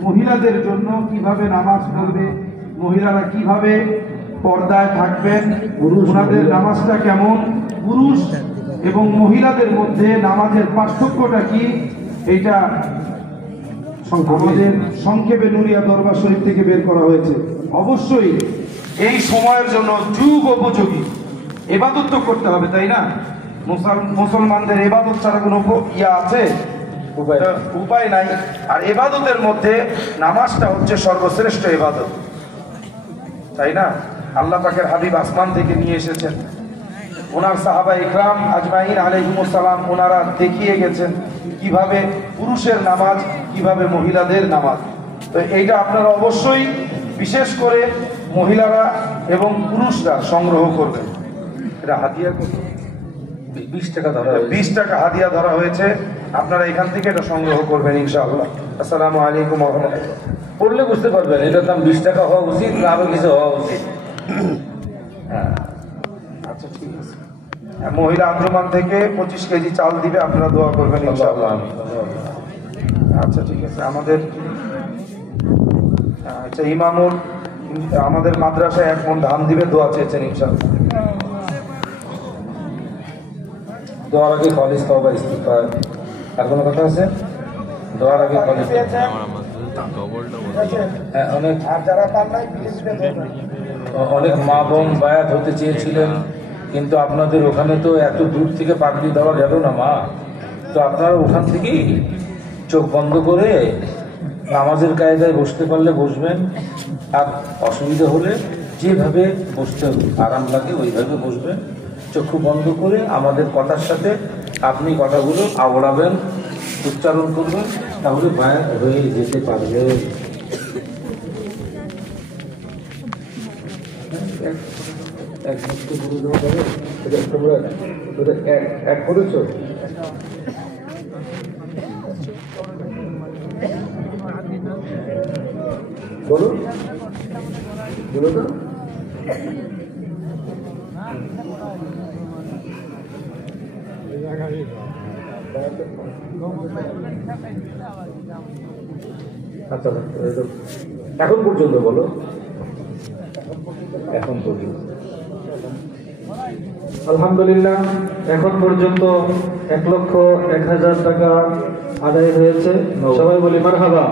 মহিলাদের জন্য কিভাবে নামাজ পড়বে, মহিলারা কিভাবে পর্দায় থাকবেন, ওনাদের নামাজটা কেমন, পুরুষ এবং মহিলাদের মধ্যে নামাজের পার্থক্যটা কি, এইটা আমাদের সংক্ষেপে নুরিয়া দরবার শরীফ থেকে বের করা হয়েছে। অবশ্যই এই সময়ের জন্য যুগ উপযোগী ইবাদত তো করতে হবে, তাই না? মুসলমানদের ইবাদত ছাড়া কোনো আছে? উপায় নাই। আর ইবাদতের মধ্যে নামাজটা হচ্ছে সর্বশ্রেষ্ঠ ইবাদত, তাই না? আল্লাহ পাকের হাবিব আসমান থেকে নিয়ে এসেছেন, ওনার সাহাবা ইকরাম আজমাইন আলাইহিমুস সালাম ওনারা দেখিয়ে গেছেন কিভাবে পুরুষের নামাজ, কিভাবে মহিলাদের নামাজ। তো এইটা আপনারা অবশ্যই বিশেষ করে মহিলারা এবং পুরুষরা সংগ্রহ করবেন। এটা হাদিয়া কত? 20 টাকা ধরা, 20 টাকা হাদিয়া ধরা হয়েছে। আপনারা এখান থেকে এটা সংগ্রহ করবেন ইনশাআল্লাহ। আসসালামু আলাইকুম ওয়া রাহমাতুল্লাহ। পড়লে বুঝতে পারবেন এটার দাম 20 টাকা হওয়া উচিত না আরো কিছু হওয়া উচিত। হ্যাঁ, আচ্ছা ঠিক আছে। মহিলা আঞ্জুমান থেকে 25 কেজি চাল দিবে, আপনারা দোয়া করবেন ইনশাআল্লাহ। আচ্ছা ঠিক আছে। আমাদের আচ্ছা ইমামুল আমাদের মাদ্রাসায় 1 মণ ধান দিবে, দোয়া চেয়েছেন ইনশাআল্লাহ। দোয়ার আগে খালিস তওবা ইস্তিগফার। আর কোনো কথা আছে? দোয়ার আগে খালিস, অনেক মা বোন বায়াত হতে চেয়েছিলেন, কিন্তু আপনাদের ওখানে তো এত দূর থেকে পাগড়ি দেওয়া গেল না মা, তো আপনারা ওখান থেকেই চোখ বন্ধ করে নামাজের কায়দায় বসতে পারলে বসবেন, আর অসুবিধা হলে যেভাবে বসতে আরাম লাগে ওইভাবে বসবেন। চক্ষু বন্ধ করে আমাদের কথার সাথে আপনি কথাগুলো আওড়াবেন, উচ্চারণ করবেন, তাহলে বায়াত হয়ে যেতে পারবে। এক মুক্ত করে দেওয়া যাবে? তোমরা এক করেছো? বলো বলো তো। আচ্ছা এখন পর্যন্ত বলো, এখন পর্যন্ত। আলহামদুলিল্লাহ, এখন পর্যন্ত 1,01,000 টাকা আদায় হয়েছে। সবাই বলি মারহাবা।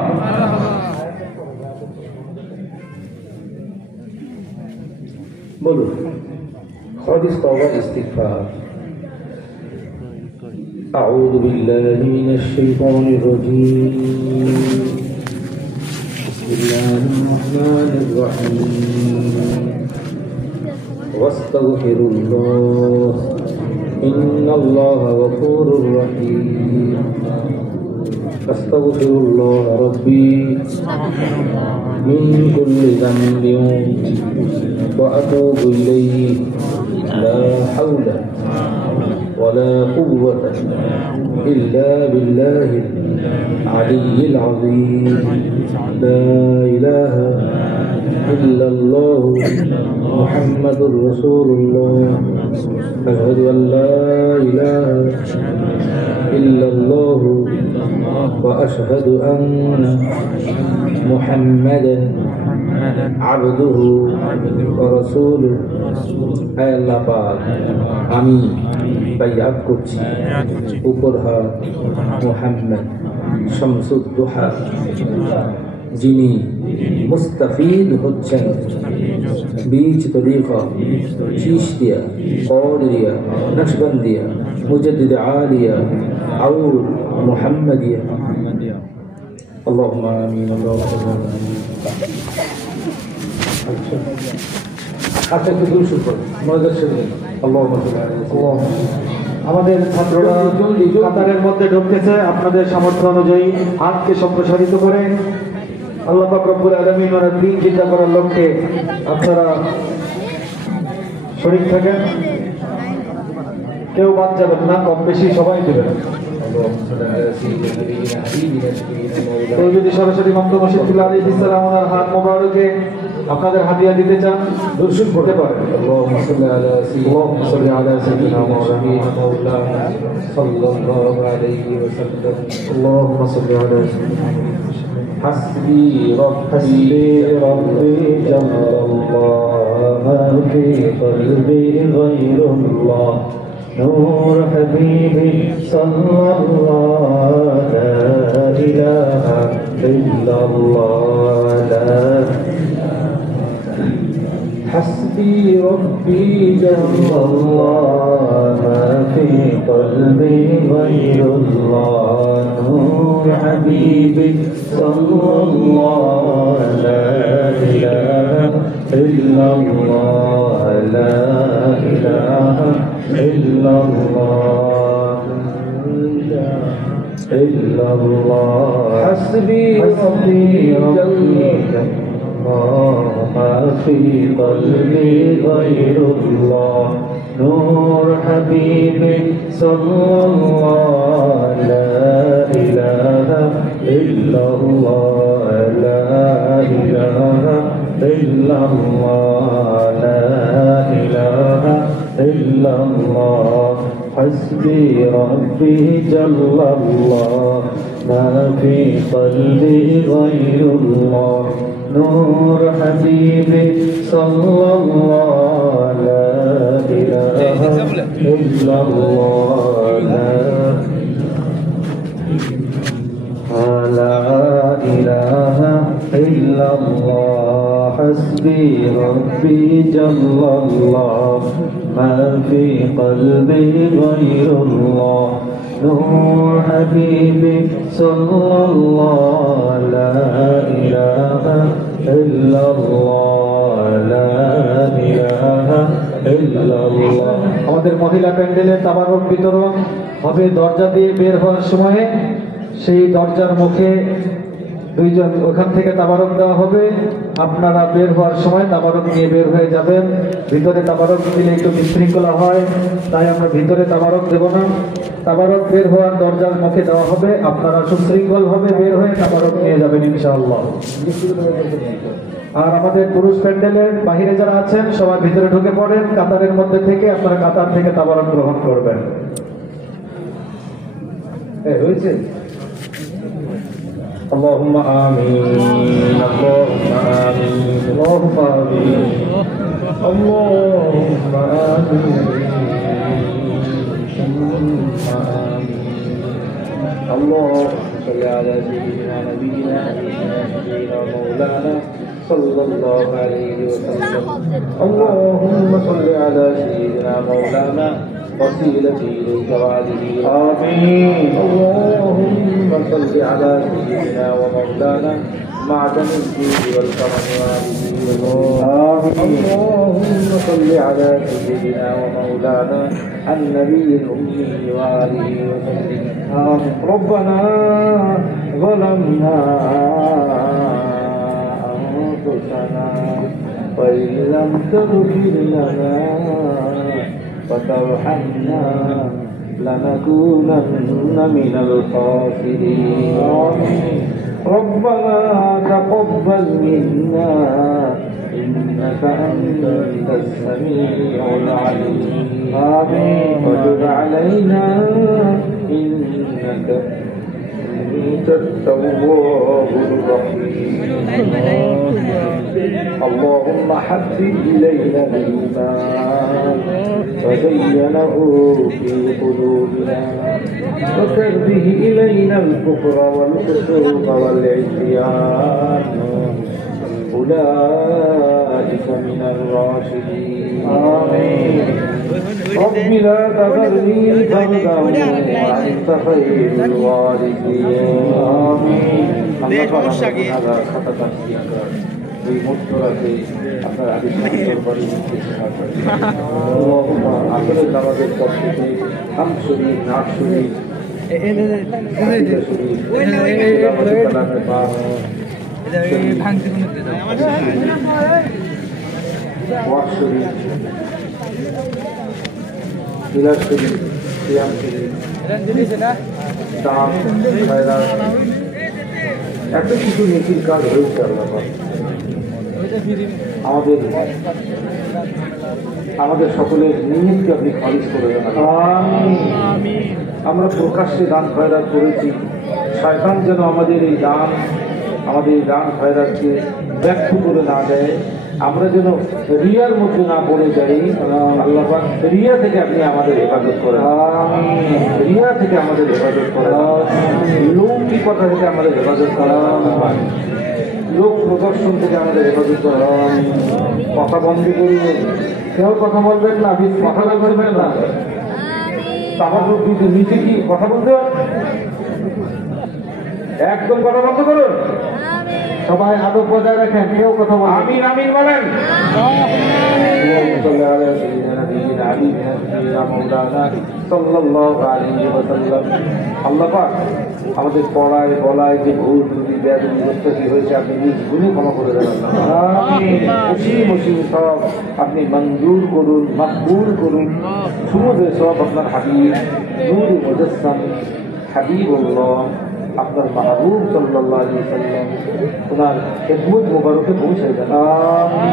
বলুন খালিস তওবা ইস্তিগফার। আউযু বিল্লাহি মিনাশ শাইতানির রাজীম। বিসমিল্লাহির রাহমানির রাহিম। ওয়াস্তাগফিরুল্লাহ ইন্নাল্লাহা গফুরুর রহিম। আস্তাগফিরুল্লাহ রাব্বি মিন কুল্লি যামবিন ওয়া আতুবু ইলাইহি লা হাওলা ওয়ালা কুওয়াতা ইল্লা বিল্লাহিল আলিয়্যিল আযীম। লা ইলাহা ইল্লাল্লাহ মুহাম্মাদুর রাসূলুল্লাহ। আশহাদু আল লা ইলাহা ইল্লাল্লাহ ওয়া আশহাদু আন্না মুহাম্মাদান আবদুহু ওয়া রাসূলুহু। হে আল্লাহ পাক, আমি বাইয়াত করছি উপর হাত মুহাম্মদ শামসুদ্দোহা, যিনি মুস্তাফিদ হচ্ছেন বীজ তরিকা চিশতিয়া, কাদরিয়া, নকশবন্দিয়া, মুজাদ্দিদ আলিয়া और मुहम्मदिया। अल्लाहुम्मा आमीन। अच्छा একটু দূর শুরু করুন, মজার সাথে আল্লাহুম্মা সাল্লি আলাইহি। আমাদের ছাত্ররা কাতারের মধ্যে ঢুকতেছে। আপনাদের সামর্থ্য অনুযায়ী হাতকে সম্প্রসারিত করে আল্লাহ পাক রব্বুল আলামিন ওর দিন চিন্তা করার লক্ষ্যে আপনারা শরীক থাকেন, কেউ বাদ যাবেন না, কম বেশি সবাই দেবেন। কেউ যদি সরাসরি মক্কা মসজিদ আলাইহিস সালাম ওনার হাত মোবারকে আপনাদের হাদিয়া দিতে চান, দর্শন করতে পারেন। اللهم صل على سيدنا مولانا صلى الله عليه وسلم। اللهم صل على حسبي حسبي ربي جل الله ما في قلبي غير الله نور حبيبي صلى الله لا إله إلا الله لا حسبي ربي جل الله ما في قلبي غير الله نور حبيبي صلى الله لا إله إلا الله لا إله إلا الله إلا الله حسبي حسبي ربي ما في قلبي غير الله نور حبيبي صلى الله لا إله إلا الله لا إله إلا الله لا إله إلا الله حسبي ربي جل الله ما في قلبي غير الله نور حبيبي صلى الله لا إله إلا الله لا إله إلا الله حسبي ربي جل الله ما في قلبي غير الله نور حبيبي صلى الله لا إله إلا الله لا إله إلا الله আমাদের মহিলা প্যান্ডেলে তাবারক বিতরণ হবে দরজা দিয়ে বের হওয়ার সময়ে সেই দরজার মুখে দুইজন ওখান থেকে তাবারক দেওয়া হবে আপনারা বের হওয়ার সময় তাবারক নিয়ে বের হয়ে যাবেন ভিতরে তাবারক দিলে একটু বিশৃঙ্খলা হয় তাই আমরা ভিতরে তাবারক দেব না তাবারক বের হওয়ার দরজার মুখে দেওয়া হবে আপনারা সুশৃঙ্খলভাবে বের হয়ে তাবারক নিয়ে যাবেন ইনশাআল্লাহ আর আমাদের পুরুষ প্যান্ডেলের বাহিরে যারা আছেন সবাই ভিতরে ঢুকে পড়েন কাতারের মধ্যে থেকে আপনারা কাতার থেকে তাবারক গ্রহণ করবেন হয়েছে اللهم آمين اللهم آمين اللهم آمين اللهم آمين اللهم صل على سيدنا نبينا مولانا صلى الله عليه وسلم اللهم صل على سيدنا مولانا وسيلتي إليك وعده آمين اللهم صل على سيدنا ومولانا معدن الجود والكرم وعده آمين اللهم صل على سيدنا ومولانا النبي الأمي وآله وسلم آمين ربنا ظلمنا أنفسنا وإن لم تغفر لنا وترحمنا لنكونن من الخاسرين ربنا تقبل منا إنك أنت السميع العليم وتب علينا إنك أنت التواب الرحيم اللهم حبب إلينا الإيمان وزينه في قلوبنا وكره إلينا الكفر والفسوق والعصيان أولئك من الراشدين آمين رب لا تذرني فردا وأنت خير الوارثين آمين هذا خطأ এই মুহূর্তে আপনার আদেশ আসলে আমাদের পক্ষ থেকে হাম শরীর নাক শরীর ওয়াক শরীর মিলাদ শরীর সিয়াম শরীর দাম খায়রা এত কিছু নেকির কাজ হয়েছে আল্লাহ আমাদের সকলের নিয়তকে আপনি খারিজ করে দেন আমরা প্রকাশ্যে দান খয়রাত করেছি শয়তান যেন আমাদের এই দান খয়রাতকে ব্যর্থ করে না দেয় আমরা যেন রিয়ার মধ্যে না পড়ে যাই আল্লাহ পাক রিয়া থেকে আপনি আমাদের হেফাজত করেন রিয়া থেকে আমাদের হেফাজত করেন লৌকিকতা থেকে আমাদের হেফাজত করা লোক প্রদর্শন থেকে আমাদের হেফাজত করা কথা বন্ধ করুন কেউ কথা বলবেন না কথা বলবেন না তারপর নিচে কি কথা বলতে একদম কথা বন্ধ করুন সবাই আদব বজায় রাখেন কেউ কথা বলেন আমিন আমিন বলেন আল্লাহ পাক আমাদের পড়ায় বলায় যে ভুল ত্রুটি বেয়াদবি অত্যাচার হয়েছে আপনি নিজ গুণে ক্ষমা করে দেবেন সব আপনি মঞ্জুর করুন মকবুল করুন সুমদের সব আপনার হাবিব নূর মুজাসসাম হাবিবুল্লাহ আপনার মাহবুব সাল্লাল্লাহু আলাইহি ওয়াসাল্লাম ওনার খেদমত মুবারকে পৌঁছে দেন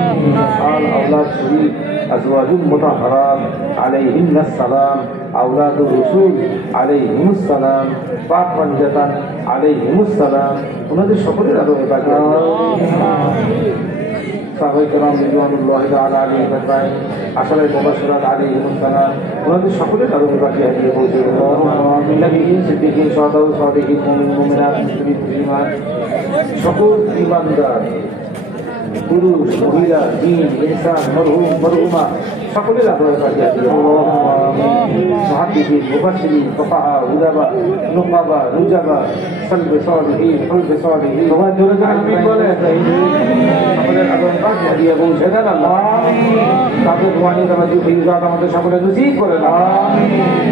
আমিন আল আওলাদ শরীফ আজওয়াজুল মুতাহহারাত আলাইহিন্নাস সালাম আওলাদুর রাসূল আলাইহিমুস সালাম পাক পাঞ্জাতান আলাইহিমুস সালাম ওনাদের সকলের আদবে পাকে সাহাবায়ে কেরাম রিদওয়ানুল্লাহি তাআলা আলাইহিম আজমাইন আসলে মুবাশশিরাত আলাইহিমুস সালাম ওনাদের সকলের আদবে পাকে হারিয়ে পৌঁছে দেন আমিন নবীন সিদ্দিকিন শুহাদা সালিহিন মুমিন মুমিনাত মুসলিম মুসলিমাত সকল ঈমানদার পুরুষ মহিলা জিন ইনসান মরহুম মরহুমা সকলের আদরের কাছে মুহাদ্দিসিন মুফাসসিরিন ফুকাহা উলামা নুকাবা রুজাবা সালবে সালিহিন ফুলবে সালিহিন সবাই জোরে জোরে আমিন বলে সকলের আদরের কাছে দিয়ে পৌঁছে দেন আল্লাহ তাদের ওয়ানি তাবাজি ফিজাত আমাদের সকলে নসিব করে দাও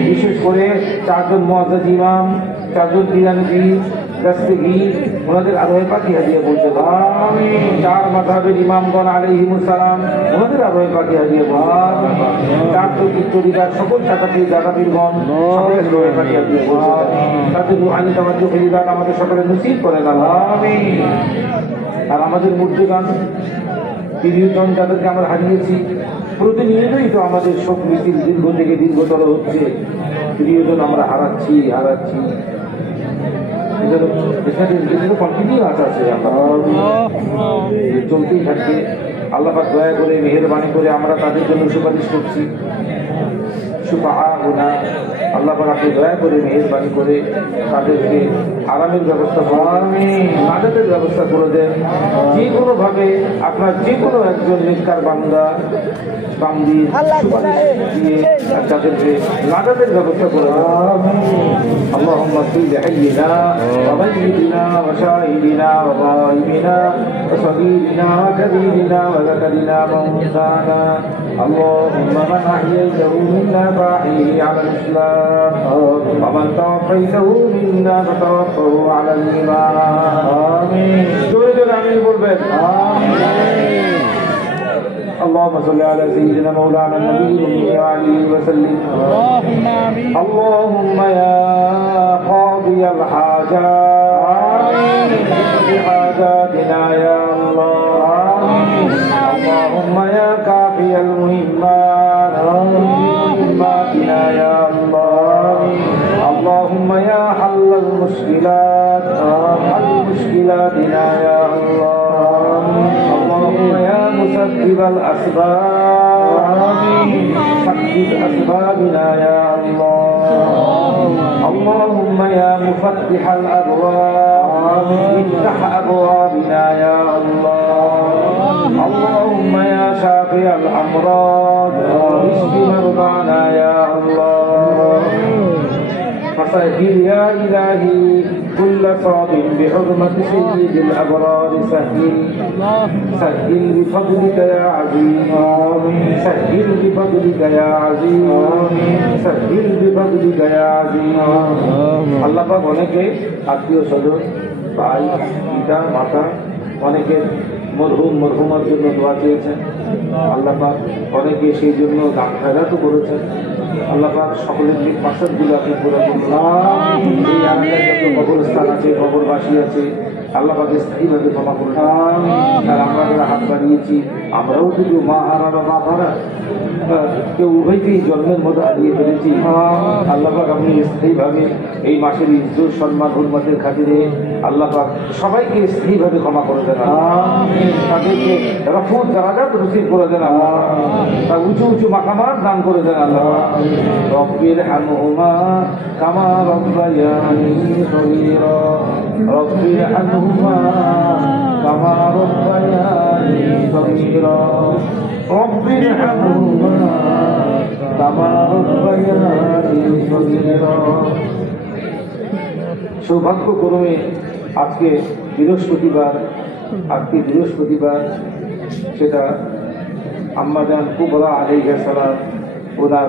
বিশেষ করে চারজন মুআজ্জাজ ইমাম চারজন পিরানজি দস্তগীর ওনাদের আরোহে পাখি হাদিয়ে পৌঁছে দাও চার মাযহাবের ইমামগণ আলাইহিমুস সালাম ওনাদের আরোহে পাখি হাদিয়ে পৌঁছে দাও চার তরিকার সকল শাখাতি জাকাতিরগণ সকলের আরোহে পাখি হাদিয়ে পৌঁছে দাও তাদের রুহানি তাওয়াজ্জুহ ফিজাত আমাদের সকলে নসিব করে দাও আমিন। আর আমাদের মুর্শিদান প্রিয়জন যাদেরকে আমরা হারিয়েছি প্রতিনিয়তই তো আমাদের শোক মিছিল দীর্ঘ থেকে দীর্ঘতর হচ্ছে প্রিয়জন আমরা হারাচ্ছি এখানে কন্টিনিউ আছে চলতেই থাকবে। আল্লাহ পাক দয়া করে মেহেরবানি করে আমরা তাদের জন্য সুপারিশ করছি আল্লাহ পাক আপনি দয়া করে মেহেরবানি করে তাদেরকে আরামের ব্যবস্থা করেন নাজাতের ব্যবস্থা করে দেন যে কোনোভাবে আপনার যে কোনো একজন নেককার বান্দা বান্দির সুপারিশ দিয়ে তাদেরকে নাজাতের ব্যবস্থা করে দেন اللهم اغفر لحينا وميتنا وشاهدنا وغائبنا وصغيرنا وكبيرنا وذكرنا وانثانا اللهم من احييته منا فاحيه على الاسلام ومن توفيته منا فتوفه على الايمان امين جوরে জোরে আমিন বলবেন আমিন। اللهم صل على سيدنا مولانا النبي وعلى وسلم اللهم يا قاضي الحاجات بحاجاتنا يا الله اللهم يا كافي المهمات مهماتنا يا الله اللهم يا حل المشكلات حل مشكلاتنا يا الله اللهم يا مسبب الأسباب سبب أسبابنا يا الله اللهم يا مفتح الأبواب افتح أبوابنا يا الله اللهم يا شافي الأمراض اشف مرضانا يا الله فسهل يا إلهي كل صعب بحرمة سيد الأبرار سهل بفضلك يا عزيز سهل بفضلك يا عزيز سهل بفضلك يا عزيز আল্লাহ পাক অনেকে আত্মীয় স্বজন ভাই পিতা মাতা অনেকে মরহুমার জন্য দোয়া চেয়েছেন আল্লাহ পাক অনেকে সেই জন্য দান খেরাতও করেছেন আল্লাহ পাক সকলের যে পাশাদগুলো আপনি পুরো করলাম এই এলাকায় যত কবরস্থান আছে কবরবাসী আছে আল্লাহ পাক স্থায়ীভাবে ক্ষমা করে আর আমরা যারা হাত বাড়িয়েছি আমরাও কিন্তু মা হারা মা হারা কেউ উভয়কেই জন্মের মতো হারিয়ে ফেলেছি আল্লাহ পাক আপনি স্থায়ীভাবে এই মাসের ইজ্জত সম্মান হুরমতের খাতিরে আল্লাহ পাক সবাইকে স্থায়ীভাবে ক্ষমা করে দেন তাদেরকে রফুত দারাজাত নসিব করে দেন আল্লাহ তা উঁচু উঁচু মাকামাত দান করে দেন আল্লাহ রব্বির হামহুমা কামা রব্বায়ানি সগীরা রব্বির হামহুমা কামা রব্বায়ানি সগীরা রব্বির হামহুমা কামা রব্বায়ানি সগীরা। সৌভাগ্যক্রমে আজকে বৃহস্পতিবার সেটা আম্মাজান কুবরা আলাইহিস সালাম ওনার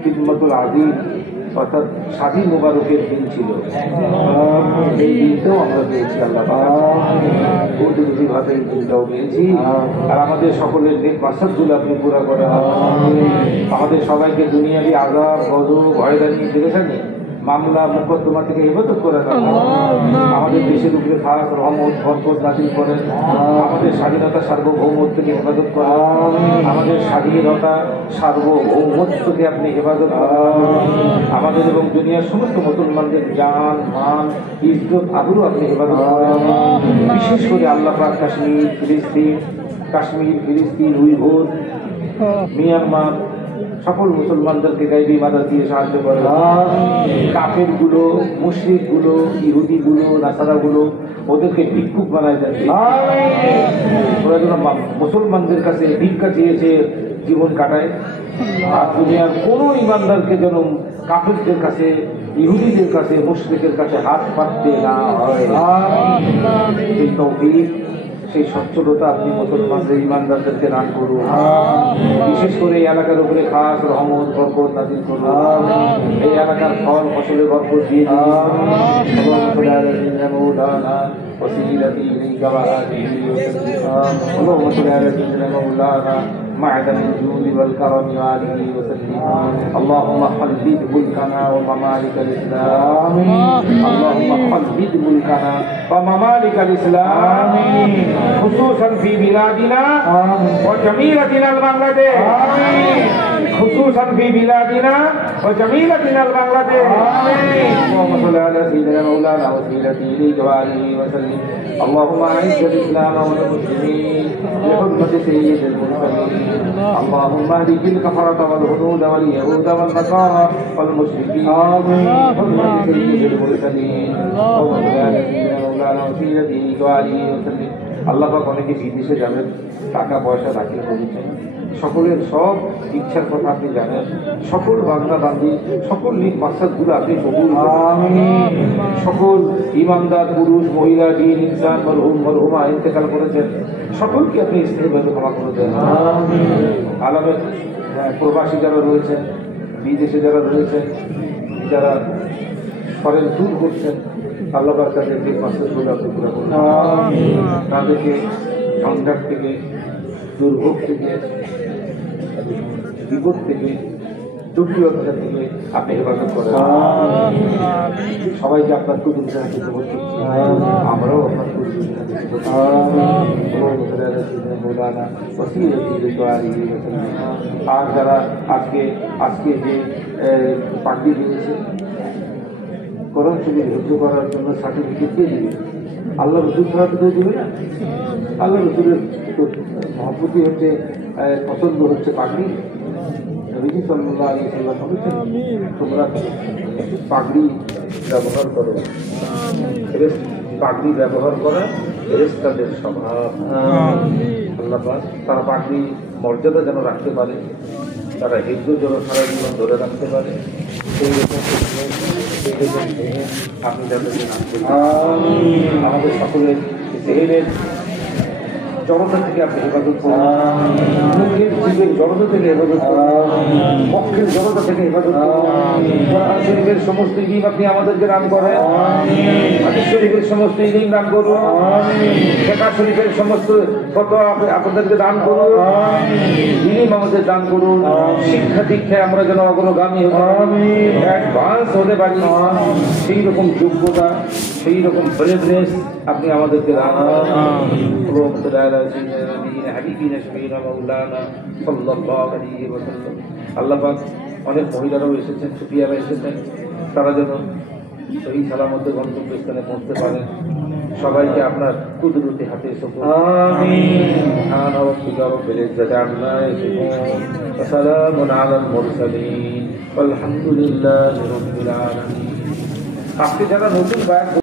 খিদমতুল আযীম অর্থাৎ শাদী মুবারকের দিন ছিল এই দিনটাও আমরা পেয়েছি আল্লাহ ভাবে এই দিনটাও পেয়েছি আর আমাদের সকলের নেক মাকসাদগুলো আপনি পুরা করেন আমাদের সবাইকে দুনিয়াবি আযাব গজব ভয়দানি দেখেছেন মামলা মোকদ্দমা থেকে হেফাজত করে আমাদের দেশের উপরে খাস রহমত বরকত নাযিল করেন আমাদের স্বাধীনতা সার্বভৌমত্বকে হেফাজত করেন আমাদের স্বাধীনতা সার্বভৌমত্বকে আপনি হেফাজত করেন আমাদের এবং দুনিয়ার সমস্ত মুসলমানদের জান মান ইজ্জত আবরু আপনি হেফাজত করেন বিশেষ করে আল্লাহ পাক কাশ্মীর ফিলিস্তিন উইঘুর মিয়ানমার সকল মুসলমানদেরকে গাইবী মাদার দিয়ে সাহায্য করে। কাফের গুলো, মুশরিক গুলো, ইহুদি গুলো, নাসারা গুলো ওদেরকে ভিক্ষুক বানায় দেন। ওরা যেন মুসলমানদের কাছে ভিক্ষা চেয়েছে জীবন কাটায়, আর দুনিয়ার কোনো ইমানদারকে যেন কাফেরদের কাছে, ইহুদিদের কাছে, মুশরিকের কাছে হাত পাততে না হয়। সেই তৌফিক, সেই সচ্ছলতা আপনি মুসলমানদের ইমানদারদেরকে দান করুন। বিশেষ করে এই এলাকার উপরে খাস রহমত বরকত নাযিল করুন। এই এলাকার ফল ফসলের বরকত দিয়ে معدن الجود والكرم وآله وسلم. اللهم خلد ملكنا وممالك الإسلام. اللهم خلد ملكنا وممالك الإسلام خصوصا في بلادنا وجميلتنا البنغلاديش. خصوصا في بلادنا وجميلتنا البنغلاديش. اللهم صل على سيدنا مولانا وسيلتي لجواله وسلم. اللهم أعز الإسلام والمسلمين بحرمة سيد المرسلين. اللهم اهلك الكفرة والهنود واليهود والنصارى والمشركين بحرمة سيد المرسلين. اللهم صل على سيدنا مولانا وسيلتي لجواله وسلم. আল্লাহ পাক অনেকে বিদেশে যাবেন, টাকা পয়সা দাখিল করেছেন, সকলের সব ইচ্ছার কথা আপনি জানেন। সকল বান্দা বান্দি, সকল নিজ মাকসাদগুলো আপনি কবুল করুন। সকল ইমানদার পুরুষ মহিলা দিন ইনসান মরহুমা ইন্তেকাল করেছেন, সকলকে আপনি স্থায়ীভাবে ক্ষমা করে দেন। আলামের প্রবাসী যারা রয়েছেন, বিদেশে যারা রয়েছেন, যারা ফরেন ট্যুর করছেন, আল্লাহ পাক তাদেরকে মাকসাদগুলো আপনি পুরো করুন। তাদেরকে সংঘাত থেকে, দুর্ভোগ থেকে, বিপদ থেকে, জটিলতা থেকে আপনি হেফাজত করেন। সবাইকে আপনার কুদরতের হাতে সুবর্ণ করছি, আমরাও আপনার কুদরতের হাতে আর যারা আজকে যে পাখি দিয়েছে কোরআন শরীফ হিফজ করার জন্য সার্টিফিকেট দিয়ে দিবে, আল্লাহ রসুল ছাড়া তো দেবে না। আল্লাহ রসুলের মহব্বতই হচ্ছে, পছন্দ হচ্ছে পাগড়ি। নবীজি সাল্লাল্লাহু আলাইহি ওয়াসাল্লাম বলেছেন, তোমরা পাগড়ি ব্যবহার করো। পাগড়ি ব্যবহার করা ফেরেশতাদের স্বভাব। আল্লাহ পাক তারা পাগড়ি মর্যাদা যেন রাখতে পারে, তারা হিফজ যেন সারা জীবন ধরে রাখতে পারে, সেই রকম আপনি তাদেরকে নাম করুন। আমাদের সকলের জেহেনের জড়তা থেকে আপনি হেফাজত করুন, মুখের জীবের জড়তা থেকে হেফাজত করুন, পক্ষের জড়তা থেকে হেফাজত করুন। কোরআন শরীফের সমস্ত ইলম আপনি আমাদেরকে দান করেন, হাদিস শরীফের সমস্ত ইলম দান করুন, ফিকহ শরীফের সমস্ত ফতোয়া আপনাদেরকে দান করুন, ইলম আমাদের দান করুন। শিক্ষা দীক্ষায় আমরা যেন অগ্রগামী হতে পারি, অ্যাডভান্স হতে পারি, সেই রকম যোগ্যতা, সেই রকম ব্রেভনেস আপনি আমাদেরকে দান করুন। আল্লাহ পাক অনেক মহিলারাও এসেছেন, সুফিয়ারা এসেছেন, তারা যেন সহি সালামতে গন্তব্যস্থানে পৌঁছতে পারেন। সবাইকে আপনার কুদরতি হাতে আজকে যারা নতুন বায়াত